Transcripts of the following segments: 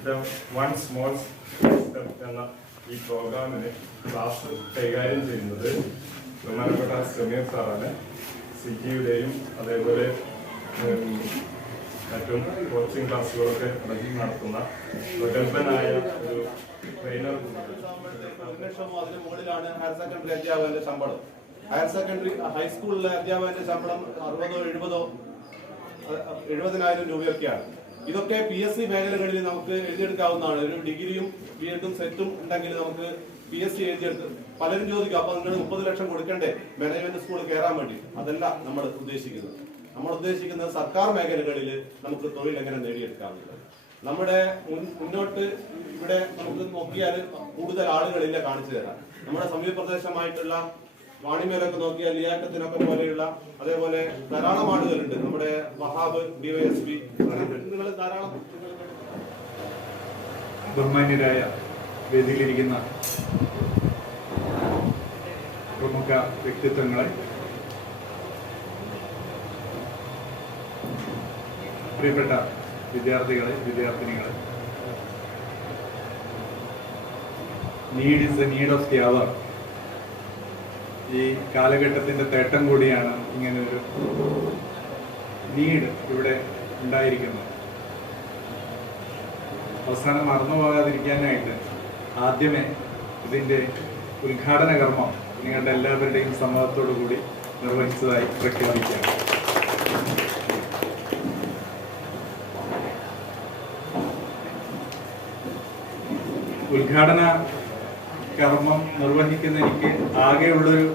ചിത്രം one small step എന്ന ഈ പ്രോഗ്രാമിന് ക്ലാസ് കൈകാര്യം ചെയ്യുന്നത് ബഹുമാനപ്പെട്ട സമീർ സാറാണ്. സിജിയുടെയും അതേപോലെ മറ്റും കോച്ചിങ് ക്ലാസ്സുകളൊക്കെ നടത്തുന്ന പ്രഗത്ഭനായ ഒരു ട്രെയിനർ. 1 ലക്ഷമോ അതിന് മുകളിലാണ് ഹയർ സെക്കൻഡറി അധ്യാപകന്റെ ശമ്പളം. ഹയർ സെക്കൻഡറി ഹൈസ്കൂളിലെ അധ്യാപകന്റെ ശമ്പളം 60,000 70,000 രൂപയൊക്കെയാണ്. ഇതൊക്കെ PSC മേഖലകളിൽ നമുക്ക് എഴുതിയെടുക്കാവുന്നതാണ്. ഒരു ഡിഗ്രിയും ബിഎഡും സെറ്റും ഉണ്ടെങ്കിൽ നമുക്ക് PSC എഴുതിയെടുത്ത് പലരും ചോദിക്കും, അപ്പൊ നിങ്ങൾ 30 ലക്ഷം കൊടുക്കണ്ടേ മാനേജ്മെന്റ് സ്കൂൾ കയറാൻ വേണ്ടി? അതല്ല നമ്മൾ ഉദ്ദേശിക്കുന്നത്. നമ്മൾ ഉദ്ദേശിക്കുന്നത് സർക്കാർ മേഖലകളിൽ നമുക്ക് തൊഴിൽ എങ്ങനെ നേടിയെടുക്കാവുന്നത്. നമ്മുടെ മുന്നോട്ട് ഇവിടെ നമുക്ക് നോക്കിയാൽ കൂടുതൽ ആളുകളില്ല കാണിച്ചു തരാം. നമ്മുടെ സമീപ പ്രദേശമായിട്ടുള്ള വാണിമേലൊക്കെ നോക്കിയാൽ ലിയാക്കത്തിനൊക്കെ പോലെയുള്ള അതേപോലെ ധാരാളം ആളുകളുണ്ട്. നമ്മുടെ വഹാബ് DYSP നിങ്ങൾ ധാരാളം ബഹുമാന്യരായ വേദിയിലിരിക്കുന്ന പ്രമുഖ വ്യക്തിത്വങ്ങളെ, പ്രിയപ്പെട്ട വിദ്യാർത്ഥികളെ, വിദ്യാർത്ഥിനികളെ, need is the need of the hour. ഈ കാലഘട്ടത്തിന്റെ തേട്ടം കൂടിയാണ് ഇങ്ങനെ ഒരു നീഡ് ഇവിടെ ഉണ്ടായിരിക്കുന്നത്. അവസാനം മറന്നു പോകാതിരിക്കാനായിട്ട് ആദ്യമേ ഇതിന്റെ ഉദ്ഘാടന കർമ്മം നിങ്ങളുടെ എല്ലാവരുടെയും സമ്മതത്തോടു കൂടി നിർവഹിച്ചതായി പ്രഖ്യാപിക്കുകയാണ്. ഉദ്ഘാടന കർമ്മം നിർവഹിക്കുന്ന എനിക്ക് ആകെയുള്ളൊരു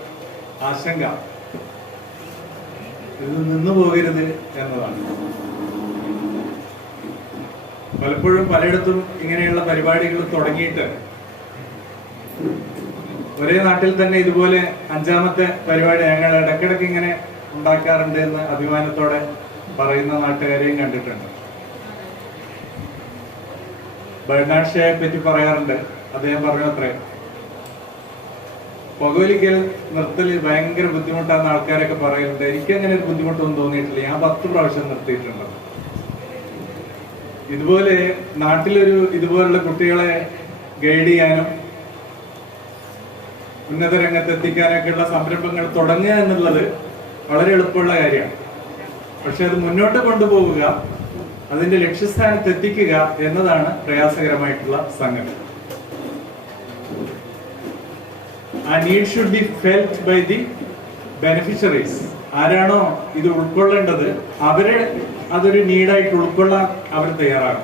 ആശങ്ക ഇത് നിന്നു പോകരുത് എന്നതാണ്. പലപ്പോഴും പലയിടത്തും ഇങ്ങനെയുള്ള പരിപാടികൾ തുടങ്ങിയിട്ട് ഒരേ നാട്ടിൽ തന്നെ ഇതുപോലെ 5ാമത്തെ പരിപാടി ഞങ്ങൾ ഇടയ്ക്കിടയ്ക്ക് ഇങ്ങനെ ഉണ്ടാക്കാറുണ്ട് എന്ന് അഭിമാനത്തോടെ പറയുന്ന നാട്ടുകാരെയും കണ്ടിട്ടുണ്ട്. ബെർണാഡ് ഷായെ പറ്റി പറയാറുണ്ട്. അദ്ദേഹം പറഞ്ഞു അത്രേ, പുകവലിക്കൽ നിർത്തൽ ഭയങ്കര ബുദ്ധിമുട്ടാണെന്ന് ആൾക്കാരൊക്കെ പറയുന്നുണ്ട്. എനിക്കങ്ങനെ ഒരു ബുദ്ധിമുട്ടൊന്നും തോന്നിയിട്ടില്ല. ഞാൻ 10 പ്രാവശ്യം നിർത്തിയിട്ടുണ്ട്. ഇതുപോലെ നാട്ടിലൊരു ഇതുപോലുള്ള കുട്ടികളെ ഗൈഡ് ചെയ്യാനും ഉന്നത രംഗത്ത് എത്തിക്കാനൊക്കെയുള്ള സംരംഭങ്ങൾ തുടങ്ങുക എന്നുള്ളത് വളരെ എളുപ്പമുള്ള കാര്യമാണ്. പക്ഷെ അത് മുന്നോട്ട് കൊണ്ടുപോവുക, അതിന്റെ ലക്ഷ്യസ്ഥാനത്ത് എത്തിക്കുക എന്നതാണ് പ്രയാസകരമായിട്ടുള്ള സംഗതി. A need should be felt by the beneficiaries. ആരാണോ ഇത് ഉൾക്കൊള്ളേണ്ടത് അവരെ അതൊരു നീഡായിട്ട് ഉൾക്കൊള്ളാൻ അവർ തയ്യാറാണ്.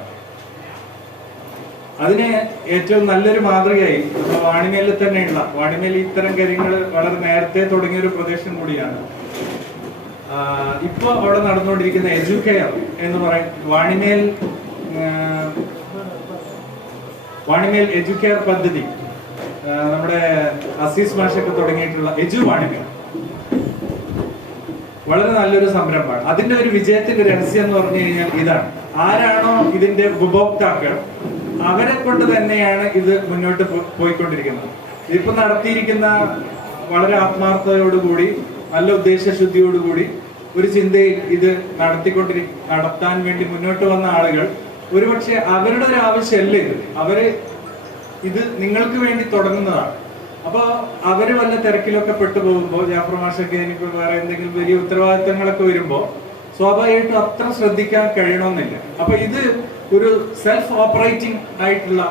അതിന് ഏറ്റവും നല്ലൊരു മാതൃകയായി ഇപ്പൊ വാണിമേലിൽ തന്നെയുള്ള, വാണിമേൽ ഇത്തരം കാര്യങ്ങൾ വളരെ നേരത്തെ തുടങ്ങിയ ഒരു പ്രദേശം കൂടിയാണ്. ഇപ്പൊ അവിടെ നടന്നുകൊണ്ടിരിക്കുന്ന എഡ്യൂക്കെയർ എന്ന് പറയും, വാണിമേൽ എഡ്യൂക്കെയർ പദ്ധതി, നമ്മുടെ അസീസ് മാഷൊക്കെ തുടങ്ങിയിട്ടുള്ള വാണിമേൽ വളരെ നല്ലൊരു സംരംഭമാണ്. അതിന്റെ ഒരു വിജയത്തിന്റെ രഹസ്യം എന്ന് പറഞ്ഞു കഴിഞ്ഞാൽ ഇതാണ്: ആരാണോ ഇതിന്റെ ഉപഭോക്താക്കൾ അവരെ കൊണ്ട് തന്നെയാണ് ഇത് മുന്നോട്ട് പോയിക്കൊണ്ടിരിക്കുന്നത്. ഇതിപ്പോ നടത്തിയിരിക്കുന്ന വളരെ ആത്മാർത്ഥതയോടുകൂടി, നല്ല ഉദ്ദേശശുദ്ധിയോടുകൂടി ഒരു ചിന്തയിൽ ഇത് നടത്താൻ വേണ്ടി മുന്നോട്ട് വന്ന ആളുകൾ ഒരുപക്ഷെ അവരുടെ ഒരു ആവശ്യമല്ല ഇത്. ഇത് നിങ്ങൾക്ക് വേണ്ടി തുടങ്ങുന്നതാണ്. അപ്പൊ അവര് വല്ല തിരക്കിലൊക്കെ പെട്ടുപോകുമ്പോൾ, ജാഫർ മാഷൊക്കെ എനിക്ക് വേറെ എന്തെങ്കിലും വലിയ ഉത്തരവാദിത്തങ്ങളൊക്കെ വരുമ്പോ സ്വാഭാവികമായിട്ടും അത്ര ശ്രദ്ധിക്കാൻ കഴിയണമെന്നില്ല. അപ്പൊ ഇത് ഒരു സെൽഫ് ഓപ്പറേറ്റിംഗ് ആയിട്ടുള്ള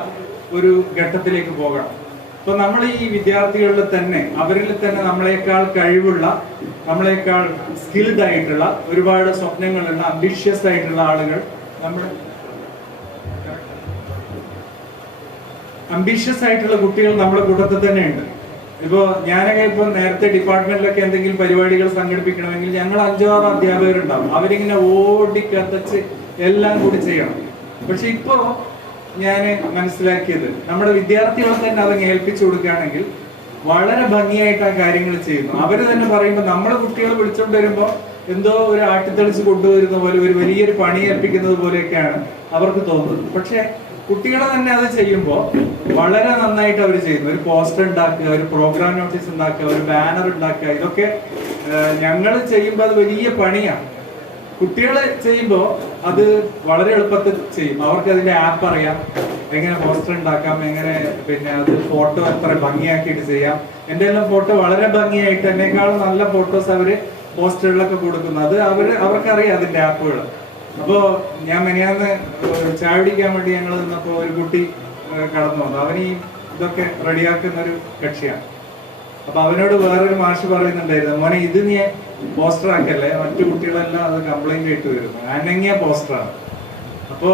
ഒരു ഘട്ടത്തിലേക്ക് പോകണം. അപ്പൊ നമ്മൾ ഈ വിദ്യാർത്ഥികളിൽ തന്നെ, അവരിൽ തന്നെ നമ്മളെക്കാൾ കഴിവുള്ള, നമ്മളെക്കാൾ സ്കിൽഡ് ആയിട്ടുള്ള, ഒരുപാട് സ്വപ്നങ്ങളുള്ള, അംബിഷ്യസ് ആയിട്ടുള്ള ആളുകൾ, അംബിഷ്യസ് ആയിട്ടുള്ള കുട്ടികൾ നമ്മുടെ കൂട്ടത്തിൽ തന്നെ ഉണ്ട്. ഇപ്പോ ഞാനൊക്കെ ഇപ്പൊ നേരത്തെ ഡിപ്പാർട്ട്മെന്റിലൊക്കെ എന്തെങ്കിലും പരിപാടികൾ സംഘടിപ്പിക്കണമെങ്കിൽ ഞങ്ങൾ 5-6 അധ്യാപകരുണ്ടാവും. അവരിങ്ങനെ ഓടിക്കത്തച്ച് എല്ലാം കൂടി ചെയ്യണം. പക്ഷെ ഇപ്പോ ഞാൻ മനസ്സിലാക്കിയത്, നമ്മുടെ വിദ്യാർത്ഥികളെ തന്നെ അതങ്ങ് ഏൽപ്പിച്ചു കൊടുക്കുകയാണെങ്കിൽ വളരെ ഭംഗിയായിട്ട് ആ കാര്യങ്ങൾ ചെയ്യുന്നു. അവര് തന്നെ പറയുമ്പോൾ, നമ്മളെ കുട്ടികൾ വിളിച്ചോണ്ട് വരുമ്പോ എന്തോ ഒരു ആട്ടിത്തെളിച്ച് കൊണ്ടുവരുന്ന പോലെ, ഒരു വലിയൊരു പണി ഏൽപ്പിക്കുന്നത് പോലെയൊക്കെയാണ് അവർക്ക് തോന്നുന്നത്. പക്ഷെ കുട്ടികളെ തന്നെ അത് ചെയ്യുമ്പോൾ വളരെ നന്നായിട്ട് അവർ ചെയ്യുന്നു. ഒരു പോസ്റ്റർ ഉണ്ടാക്കുക, ഒരു പ്രോഗ്രാം നോട്ടീസ് ഉണ്ടാക്കുക, ഒരു ബാനർ ഉണ്ടാക്കുക, ഇതൊക്കെ ഞങ്ങൾ ചെയ്യുമ്പോൾ അത് വലിയ പണിയാണ്. കുട്ടികളെ ചെയ്യുമ്പോൾ അത് വളരെ എളുപ്പത്തിൽ ചെയ്യും. അവർക്ക് അതിന്റെ ആപ്പ് അറിയാം, എങ്ങനെ പോസ്റ്റർ ഉണ്ടാക്കാം, എങ്ങനെ പിന്നെ അത് ഫോട്ടോ എത്ര ഭംഗിയാക്കിയിട്ട് ചെയ്യാം. എന്റെ എല്ലാം ഫോട്ടോ വളരെ ഭംഗിയായിട്ട് എന്നേക്കാളും നല്ല ഫോട്ടോസ് അവര് പോസ്റ്ററുകളിലൊക്കെ കൊടുക്കുന്നു. അത് അവർക്കറിയാം അതിന്റെ ആപ്പുകൾ. അപ്പോ ഞാൻ മെനിയാന്ന് ചായ കുടിക്കാൻ വേണ്ടി ഞങ്ങൾ നിന്നപ്പോ ഒരു കുട്ടി കടന്നു വന്നു. അവൻ ഈ ഇതൊക്കെ റെഡിയാക്കുന്ന ഒരു കക്ഷിയാണ്. അപ്പൊ അവനോട് വേറൊരു മാഷ് പറയുന്നുണ്ടായിരുന്നു, മോനെ ഇത് നീ പോസ്റ്റർ ആക്കല്ലേ, മറ്റു കുട്ടികളെല്ലാം അത് കംപ്ലൈന്റ് ആയിട്ട് വരുന്നു, അനങ്ങിയ പോസ്റ്ററാണ്. അപ്പോ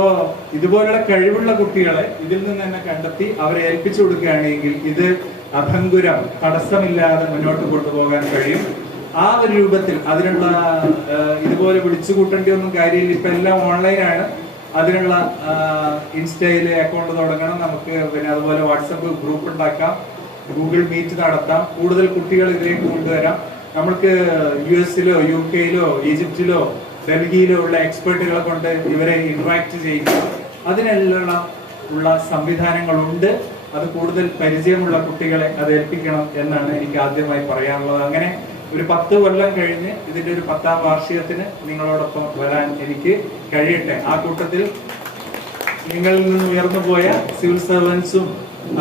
ഇതുപോലുള്ള കഴിവുള്ള കുട്ടികളെ ഇതിൽ നിന്ന് തന്നെ കണ്ടെത്തി അവരെ ഏൽപ്പിച്ചു കൊടുക്കുകയാണെങ്കിൽ ഇത് അഭംഗുരം തടസ്സമില്ലാതെ മുന്നോട്ട് കൊണ്ടുപോകാൻ കഴിയും. ആ ഒരു രൂപത്തിൽ അതിനുള്ള ഇതുപോലെ വിളിച്ചു കൂട്ടേണ്ടി ഒന്നും കാര്യമില്ല. ഇപ്പൊ എല്ലാം ഓൺലൈനാണ്. അതിനുള്ള ഇൻസ്റ്റയില് അക്കൗണ്ട് തുടങ്ങണം നമുക്ക്. പിന്നെ അതുപോലെ വാട്സപ്പ് ഗ്രൂപ്പ് ഉണ്ടാക്കാം, ഗൂഗിൾ മീറ്റ് നടത്താം, കൂടുതൽ കുട്ടികൾ ഇതിലേക്ക് കൊണ്ടുവരാം. നമുക്ക് US-ലോ UK-ലോ ഈജിപ്തിലോ ഡൽഹിയിലോ ഉള്ള എക്സ്പെർട്ടുകളെ കൊണ്ട് ഇവരെ ഇന്ററാക്ട് ചെയ്യുക. അതിനെല്ലാം ഉള്ള സംവിധാനങ്ങളുണ്ട്. അത് കൂടുതൽ പരിചയമുള്ള കുട്ടികളെ അത് ഏൽപ്പിക്കണം എന്നാണ് എനിക്ക് ആദ്യമായി പറയാനുള്ളത്. അങ്ങനെ ഒരു 10 കൊല്ലം കഴിഞ്ഞ് ഇതിന്റെ ഒരു 10ാം വാർഷികത്തിന് നിങ്ങളോടൊപ്പം വരാൻ എനിക്ക് കഴിയട്ടെ. ആ കൂട്ടത്തിൽ നിങ്ങളിൽ നിന്ന് ഉയർന്നു പോയ സിവിൽ സർവൻസും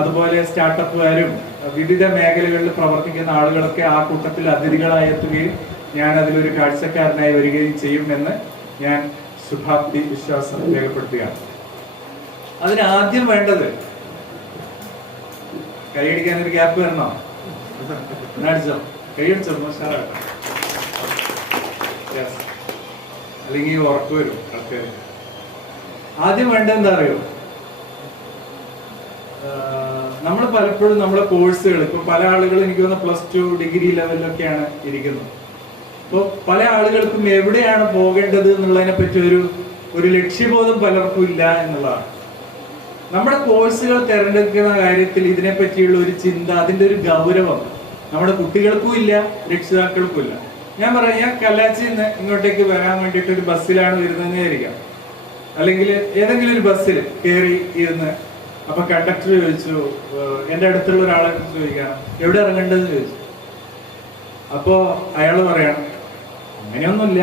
അതുപോലെ സ്റ്റാർട്ടപ്പുകാരും വിവിധ മേഖലകളിൽ പ്രവർത്തിക്കുന്ന ആളുകളൊക്കെ ആ കൂട്ടത്തിൽ അതിഥികളായി എത്തുകയും ഞാൻ അതിലൊരു കാഴ്ചക്കാരനായി വരികയും ചെയ്യുമെന്ന് ഞാൻ ശുഭാപ്തി വിശ്വാസം രേഖപ്പെടുത്തുകയാണ്. അതിനാദ്യം വേണ്ടത് കൈയടിക്കാൻ ഒരു ഗ്യാപ്പ് വരണോ? അടിച്ചോ, കൈയടിച്ചോ, അല്ലെങ്കിൽ ഉറപ്പ് വരും ആൾക്കാർ. ആദ്യം വേണ്ടത് എന്താ അറിയോ? നമ്മൾ പലപ്പോഴും നമ്മുടെ കോഴ്സുകൾ ഇപ്പൊ പല ആളുകളും എനിക്ക് തോന്നുന്ന +2 ഡിഗ്രി ലെവലിലൊക്കെയാണ് ഇരിക്കുന്നത്. അപ്പോൾ പല ആളുകൾക്കും എവിടെയാണ് പോകേണ്ടത് എന്നുള്ളതിനെ പറ്റി ഒരു ലക്ഷ്യബോധം പലർക്കും ഇല്ല എന്നുള്ളതാണ്. നമ്മുടെ കോഴ്സുകൾ തിരഞ്ഞെടുക്കുന്ന കാര്യത്തിൽ ഇതിനെ പറ്റിയുള്ള ഒരു ചിന്ത, അതിന്റെ ഒരു ഗൗരവം നമ്മുടെ കുട്ടികൾക്കും ഇല്ല, രക്ഷിതാക്കൾക്കും ഇല്ല. ഞാൻ പറയാം, ഞാൻ കല്ലാച്ചിയിൽ നിന്ന് ഇങ്ങോട്ടേക്ക് വരാൻ വേണ്ടിയിട്ട് ഒരു ബസ്സിലാണ് വരുന്നതെന്ന് വിചാരിക്കാം. അല്ലെങ്കിൽ ഏതെങ്കിലും ഒരു ബസ്സിൽ കയറി ഇരുന്ന് അപ്പൊ കണ്ടക്ടർ ചോദിച്ചു, എന്റെ അടുത്തുള്ള ഒരാളെ ചോദിക്കണം എവിടെ ഇറങ്ങേണ്ടതെന്ന് ചോദിച്ചു. അപ്പോ അയാൾ പറയണം അങ്ങനെയൊന്നുമില്ല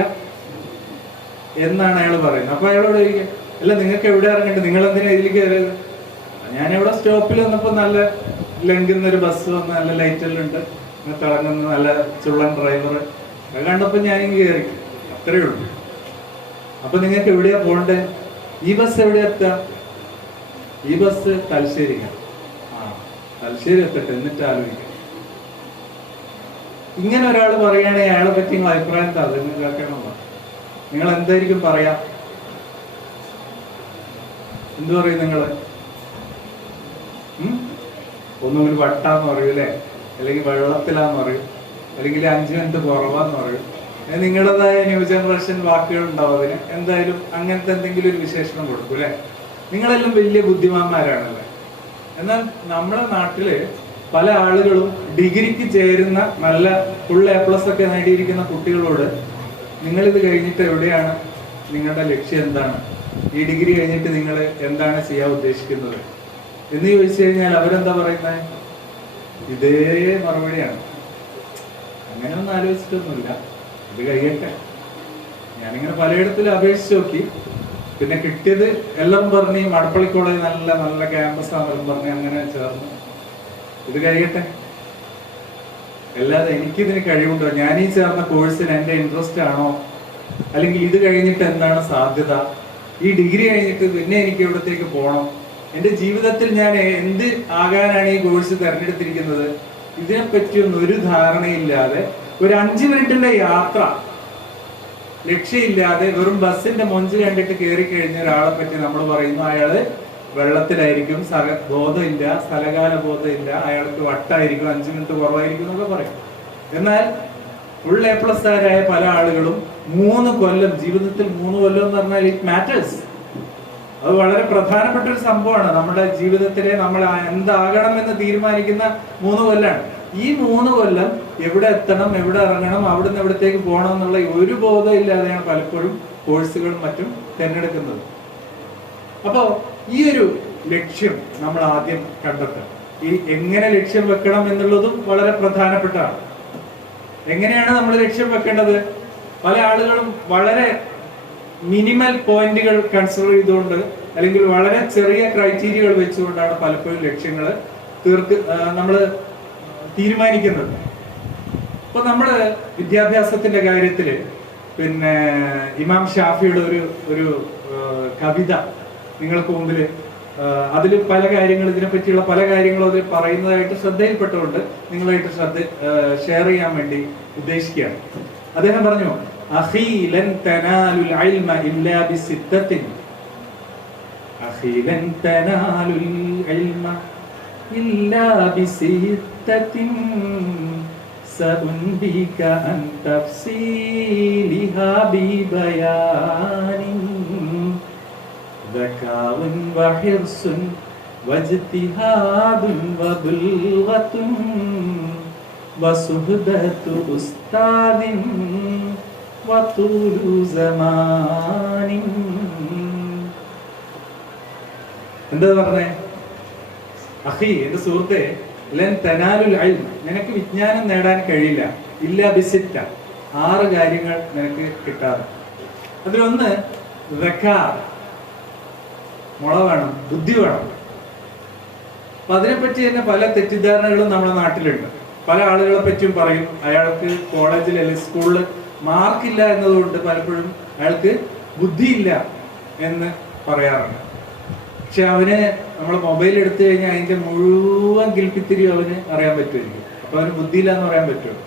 എന്നാണ് അയാൾ പറയുന്നത്. അപ്പൊ അയാളോട് ചോദിക്കുക, അല്ല നിങ്ങൾക്ക് എവിടെ ഇറങ്ങേണ്ടത്, നിങ്ങൾ എന്തിനാ ഇതിൽ കയറിയത്? ഞാൻ എവിടെ സ്റ്റോപ്പിൽ വന്നപ്പോ നല്ല ലംഘുന്ന ഒരു ബസ് വന്ന് നല്ല ലൈറ്റെല്ലാം തിളങ്ങുന്ന നല്ല ചുള്ളൻ ഡ്രൈവർ അത് കണ്ടപ്പോ ഞാനിങ്ങ് കയറി, അത്രേ ഉള്ളൂ. അപ്പൊ നിങ്ങൾക്ക് എവിടെയാ പോണ്ടേ? ഈ ബസ് എവിടെയാ എത്തുക? ഈ ബസ് തലശ്ശേരിക്കാണ്. തലശ്ശേരി എത്തട്ടെ, എന്നിട്ട് ആലോചിക്കാം. ഇങ്ങനെ ഒരാൾ പറയുകയാണെങ്കിൽ അയാളെ പറ്റി നിങ്ങൾ അഭിപ്രായം നിങ്ങൾ കേൾക്കണം. നിങ്ങൾ എന്തായിരിക്കും പറയാ? എന്തു പറയും നിങ്ങള്? ഒന്നും ഒരു വട്ടാന്ന് പറയൂലേ, അല്ലെങ്കിൽ വെള്ളത്തിലാന്ന് പറയും, അല്ലെങ്കിൽ 5 മിനിറ്റ് കുറവാന്ന് പറയും. നിങ്ങളുടേതായ ന്യൂ ജനറേഷൻ വാക്കുകൾ ഉണ്ടാവും അതിന്. എന്തായാലും അങ്ങനത്തെ എന്തെങ്കിലും ഒരു വിശേഷണം കൊടുക്കും അല്ലെ. നിങ്ങളെല്ലാം വലിയ ബുദ്ധിമാന്മാരാണല്ലേ. എന്നാൽ നമ്മുടെ നാട്ടില് പല ആളുകളും ഡിഗ്രിക്ക് ചേരുന്ന നല്ല ഫുൾ A+ ഒക്കെ നേടിയിരിക്കുന്ന കുട്ടികളോട് നിങ്ങളിത് കഴിഞ്ഞിട്ട് എവിടെയാണ്, നിങ്ങളുടെ ലക്ഷ്യം എന്താണ്, ഈ ഡിഗ്രി കഴിഞ്ഞിട്ട് നിങ്ങൾ എന്താണ് ചെയ്യാൻ ഉദ്ദേശിക്കുന്നത് എന്ന് ചോദിച്ചു കഴിഞ്ഞാൽ അവരെന്താ പറയുന്നത്? ഇതേ മറുപടിയാണ്. അങ്ങനെയൊന്നും ആലോചിച്ചിട്ടൊന്നുമില്ല, ഇത് കഴിയട്ടെ. ഞാനിങ്ങനെ പലയിടത്തിലും അപേക്ഷിച്ച് നോക്കി, പിന്നെ കിട്ടിയത് എല്ലാം പറഞ്ഞ് മടപ്പള്ളി കോളേജ് നല്ല നല്ല ക്യാമ്പസ് ആണെന്നും പറഞ്ഞ് അങ്ങനെ ചേർന്ന് ഇത് കഴിയട്ടെ. അല്ലാതെ എനിക്കിതിന് കഴിവുണ്ടോ, ഞാൻ ഈ ചേർന്ന കോഴ്സിന് എന്റെ ഇൻട്രസ്റ്റ് ആണോ, അല്ലെങ്കിൽ ഇത് കഴിഞ്ഞിട്ട് എന്താണ് സാധ്യത, ഈ ഡിഗ്രി കഴിഞ്ഞിട്ട് പിന്നെ എനിക്ക് എവിടത്തേക്ക് പോകണം, എന്റെ ജീവിതത്തിൽ ഞാൻ എന്ത് ആകാനാണ് ഈ കോഴ്സ് തിരഞ്ഞെടുത്തിരിക്കുന്നത്, ഇതിനെപ്പറ്റിയൊന്നും ഒരു ധാരണയില്ലാതെ ഒരു 5 മിനിറ്റിന്റെ യാത്ര ലക്ഷ്യമില്ലാതെ വെറും ബസ്സിന്റെ മൊഞ്ച് കണ്ടിട്ട് കയറി കഴിഞ്ഞ ഒരാളെ പറ്റി നമ്മൾ പറയുന്നു അയാള് വെള്ളത്തിലായിരിക്കും, ബോധമില്ല, സ്ഥലകാല ബോധമില്ല, അയാൾക്ക് വട്ടായിരിക്കും, 5 മിനിറ്റ് കുറവായിരിക്കും എന്നൊക്കെ പറയും. എന്നാൽ ഫുൾ A+ ആയ പല ആളുകളും 3 കൊല്ലം, ജീവിതത്തിൽ 3 കൊല്ലം എന്ന് പറഞ്ഞാൽ ഇറ്റ് മാറ്റേഴ്സ്. അത് വളരെ പ്രധാനപ്പെട്ട ഒരു സംഭവമാണ്. നമ്മുടെ ജീവിതത്തിലെ നമ്മൾ എന്താകണം എന്ന് തീരുമാനിക്കുന്ന 3 കൊല്ലാണ്. ഈ 3 കൊല്ലം എവിടെ എത്തണം, എവിടെ ഇറങ്ങണം, അവിടുന്ന് എവിടത്തേക്ക് പോകണം എന്നുള്ള ഒരു ബോധം ഇല്ലാതെയാണ് പലപ്പോഴും കോഴ്സുകളും മറ്റും തിരഞ്ഞെടുക്കുന്നത്. അപ്പോ ഈ ഒരു ലക്ഷ്യം നമ്മൾ ആദ്യം കണ്ടെത്തുക. ഈ എങ്ങനെ ലക്ഷ്യം വെക്കണം എന്നുള്ളതും വളരെ പ്രധാനപ്പെട്ടതാണ്. എങ്ങനെയാണ് നമ്മൾ ലക്ഷ്യം വെക്കേണ്ടത്? പല ആളുകളും വളരെ മിനിമൽ പോയിന്റുകൾ കൺസിഡർ ചെയ്തുകൊണ്ട് അല്ലെങ്കിൽ വളരെ ചെറിയ ക്രൈറ്റീരിയകൾ വെച്ചുകൊണ്ടാണ് പലപ്പോഴും ലക്ഷ്യങ്ങൾ നമ്മൾ തീരുമാനിക്കുന്നത്. ഇപ്പൊ നമ്മള് വിദ്യാഭ്യാസത്തിന്റെ കാര്യത്തില് പിന്നെ ഇമാം ഷാഫിയുടെ ഒരു കവിത നിങ്ങൾക്ക് മുമ്പിൽ അതിൽ പല കാര്യങ്ങൾ ഇതിനെപ്പറ്റിയുള്ള പല കാര്യങ്ങളും അതിൽ പറയുന്നതായിട്ട് ശ്രദ്ധയിൽപ്പെട്ടുകൊണ്ട് നിങ്ങളായിട്ട് ഷെയർ ചെയ്യാൻ വേണ്ടി ഉദ്ദേശിക്കുകയാണ്. അദ്ദേഹം പറഞ്ഞു, അഖീ ലൻ തനാലുൽ ഇൽമ ഇല്ലാ ബിസിത്തത്തിൻ, അഖീ ലൻ തനാലുൽ ഇൽമ ഇല്ലാ ബിസിത്തത്തിൻ സഉൻബിക അൻ തഫ്സീലിഹാ ബിബയാനിൻ ذكاء وحرص واجتهاد وبلغة وصحبة أستاذ وطول زمان. എന്താ പറഞ്ഞേ? അഖി, എന്റെ സുഹൃത്തെ, ലൻ തനാലുൽ ഇൽം, നിനക്ക് വിജ്ഞാനം നേടാൻ കഴിയില്ല, ഇല്ല ബിസിത്ത, 6 കാര്യങ്ങൾ നിനക്ക് കിട്ടാതെ. അതിലൊന്ന് ദക്കാ, മുള വേണം, ബുദ്ധി വേണം. അപ്പൊ അതിനെപ്പറ്റി തന്നെ പല തെറ്റിദ്ധാരണകളും നമ്മുടെ നാട്ടിലുണ്ട്. പല ആളുകളെ പറ്റിയും പറയും, അയാൾക്ക് കോളേജിൽ അല്ലെങ്കിൽ സ്കൂളിൽ മാർക്കില്ല എന്നതുകൊണ്ട് പലപ്പോഴും അയാൾക്ക് ബുദ്ധിയില്ല എന്ന് പറയാറുണ്ട്. പക്ഷെ അവന് നമ്മൾ മൊബൈൽ എടുത്തു കഴിഞ്ഞാൽ അതിന്റെ മുഴുവൻ ഗിൽപ്പിത്തിരി അവന് അറിയാൻ പറ്റുമായിരിക്കും. അപ്പൊ അവന് ബുദ്ധിയില്ല എന്ന് പറയാൻ പറ്റുമോ?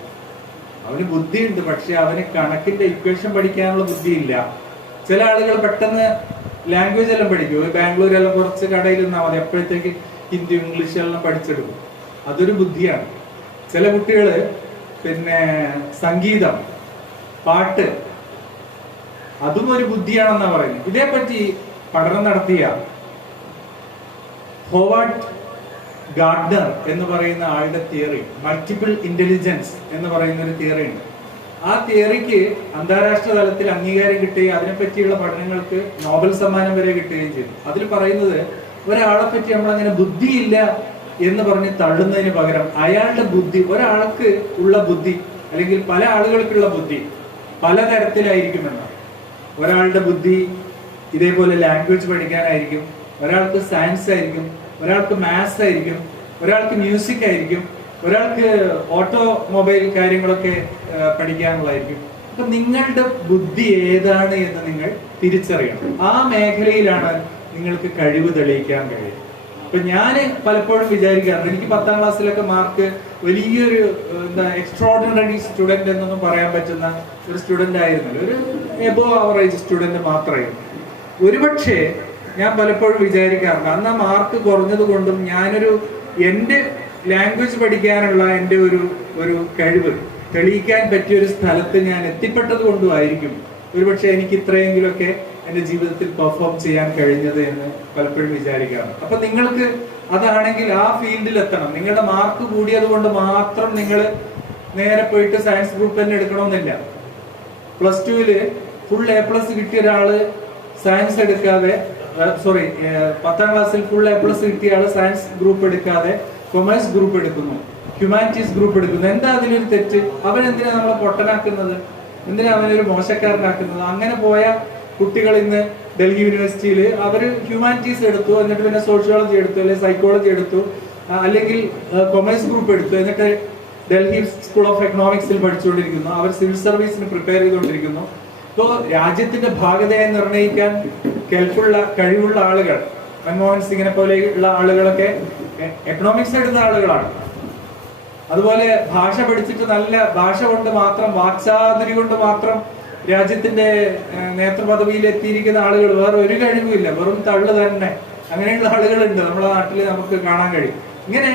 അവന് ബുദ്ധിയുണ്ട്, പക്ഷെ അവന് കണക്കിന്റെ ഇക്വേഷൻ പഠിക്കാനുള്ള ബുദ്ധിയില്ല. ചില ആളുകൾ പെട്ടെന്ന് ലാംഗ്വേജ് എല്ലാം പഠിക്കും. ബാംഗ്ലൂരെല്ലാം കുറച്ച് കടയിൽ നിന്നാൽ മതി, എപ്പോഴത്തേക്ക് ഹിന്ദി ഇംഗ്ലീഷ് എല്ലാം പഠിച്ചെടുക്കും. അതൊരു ബുദ്ധിയാണ്. ചില കുട്ടികള് പിന്നെ സംഗീതം, പാട്ട്, അതും ഒരു ബുദ്ധിയാണെന്നാ പറയുന്നത്. ഇതേപ്പറ്റി പഠനം നടത്തിയ ഹോവാർഡ് ഗാർഡ്നർ എന്ന് പറയുന്ന ആളുടെ തിയറി, മൾട്ടിപ്പിൾ ഇന്റലിജൻസ് എന്ന് പറയുന്ന ഒരു തിയറി ഉണ്ട്. ആ തിയറിക്ക് അന്താരാഷ്ട്ര തലത്തിൽ അംഗീകാരം കിട്ടുകയും അതിനെപ്പറ്റിയുള്ള പഠനങ്ങൾക്ക് നോബൽ സമ്മാനം വരെ കിട്ടുകയും ചെയ്തു. അതിൽ പറയുന്നത്, ഒരാളെ പറ്റി നമ്മളങ്ങനെ ബുദ്ധിയില്ല എന്ന് പറഞ്ഞ് തള്ളുന്നതിന് പകരം അയാളുടെ ബുദ്ധി, ഒരാൾക്ക് ഉള്ള ബുദ്ധി അല്ലെങ്കിൽ പല ആളുകൾക്കുള്ള ബുദ്ധി പലതരത്തിലായിരിക്കുമെന്നാണ്. ഒരാളുടെ ബുദ്ധി ഇതേപോലെ ലാംഗ്വേജ് പഠിക്കാനായിരിക്കും, ഒരാൾക്ക് സയൻസ് ആയിരിക്കും, ഒരാൾക്ക് മാത്സ് ആയിരിക്കും, ഒരാൾക്ക് മ്യൂസിക് ആയിരിക്കും, ഒരാൾക്ക് ഓട്ടോമൊബൈൽ കാര്യങ്ങളൊക്കെ പഠിക്കാനുള്ളതായിരിക്കും. അപ്പൊ നിങ്ങളുടെ ബുദ്ധി ഏതാണ് എന്ന് നിങ്ങൾ തിരിച്ചറിയണം. ആ മേഖലയിലാണ് നിങ്ങൾക്ക് കഴിവ് തെളിയിക്കാൻ കഴിയും. അപ്പൊ ഞാൻ പലപ്പോഴും വിചാരിക്കാറുണ്ട്, എനിക്ക് 10ാം ക്ലാസ്സിലൊക്കെ മാർക്ക് വലിയൊരു എക്സ്ട്രോർഡിനറി സ്റ്റുഡന്റ് എന്നൊന്നും പറയാൻ പറ്റുന്ന ഒരു സ്റ്റുഡന്റ് ആയിരുന്നില്ല, ഒരു എബോ ആവറേജ് സ്റ്റുഡന്റ് മാത്രമായിരുന്നു. ഒരുപക്ഷെ ഞാൻ പലപ്പോഴും വിചാരിക്കാറുണ്ട്, അന്ന് ആ മാർക്ക് കുറഞ്ഞത് കൊണ്ടും എൻ്റെ ലാംഗ്വേജ് പഠിക്കാനുള്ള എൻ്റെ ഒരു കഴിവ് തെളിയിക്കാൻ പറ്റിയ ഒരു സ്ഥലത്ത് ഞാൻ എത്തിപ്പെട്ടത് കൊണ്ടുമായിരിക്കും ഒരുപക്ഷെ എനിക്ക് ഇത്രയെങ്കിലുമൊക്കെ എൻ്റെ ജീവിതത്തിൽ പെർഫോം ചെയ്യാൻ കഴിഞ്ഞത് എന്ന് പലപ്പോഴും വിചാരിക്കാറുണ്ട്. അപ്പൊ നിങ്ങൾക്ക് അതാണെങ്കിൽ ആ ഫീൽഡിൽ എത്തണം. നിങ്ങളുടെ മാർക്ക് കൂടിയത് കൊണ്ട് മാത്രം നിങ്ങൾ നേരെ പോയിട്ട് സയൻസ് ഗ്രൂപ്പ് തന്നെ എടുക്കണമെന്നില്ല. +2 ഫുൾ A+ കിട്ടിയ ഒരാള് സയൻസ് എടുക്കാതെ, 10ാം ക്ലാസ്സിൽ ഫുൾ A+ കിട്ടിയ ആള് സയൻസ് ഗ്രൂപ്പ് എടുക്കാതെ കൊമേഴ്സ് ഗ്രൂപ്പ് എടുക്കുന്നു, ഹ്യൂമാനിറ്റീസ് ഗ്രൂപ്പ് എടുക്കുന്നു. എന്താ അതിലൊരു തെറ്റ്? അവൻ എന്തിനാ നമ്മളെ പൊട്ടനാക്കുന്നത്? എന്തിനാ അവനൊരു മോശക്കാരനാക്കുന്നത്? അങ്ങനെ പോയ കുട്ടികൾ ഇന്ന് ഡൽഹി യൂണിവേഴ്സിറ്റിയിൽ അവര് ഹ്യൂമാനിറ്റീസ് എടുത്തു, എന്നിട്ട് പിന്നെ സോഷ്യോളജി എടുത്തു, അല്ലെങ്കിൽ സൈക്കോളജി എടുത്തു, അല്ലെങ്കിൽ കൊമേഴ്സ് ഗ്രൂപ്പ് എടുത്തു, എന്നിട്ട് ഡൽഹി സ്കൂൾ ഓഫ് എക്കണോമിക്സിൽ പഠിച്ചുകൊണ്ടിരിക്കുന്നു. അവർ സിവിൽ സർവീസിന് പ്രിപ്പയർ ചെയ്തുകൊണ്ടിരിക്കുന്നു. ഇപ്പോൾ രാജ്യത്തിന്റെ ഭാഗതയെ നിർണ്ണയിക്കാൻ കഴിവുള്ള ആളുകൾ, മൻമോഹൻ സിംഗിനെ പോലെയുള്ള ആളുകളൊക്കെ എക്കണോമിക്സ് എടുത്ത ആളുകളാണ്. അതുപോലെ ഭാഷ പഠിച്ചിട്ട് നല്ല ഭാഷ കൊണ്ട് മാത്രം, വാക്ചാതുരി കൊണ്ട് മാത്രം രാജ്യത്തിന്റെ നേതൃപദവിയിൽ എത്തിയിരിക്കുന്ന ആളുകൾ, വേറെ ഒരു കഴിവുമില്ല, വെറും തള്ളു തന്നെ. അങ്ങനെയുള്ള ആളുകളുണ്ട് നമ്മുടെ നാട്ടിൽ, നമുക്ക് കാണാൻ കഴിയും. ഇങ്ങനെ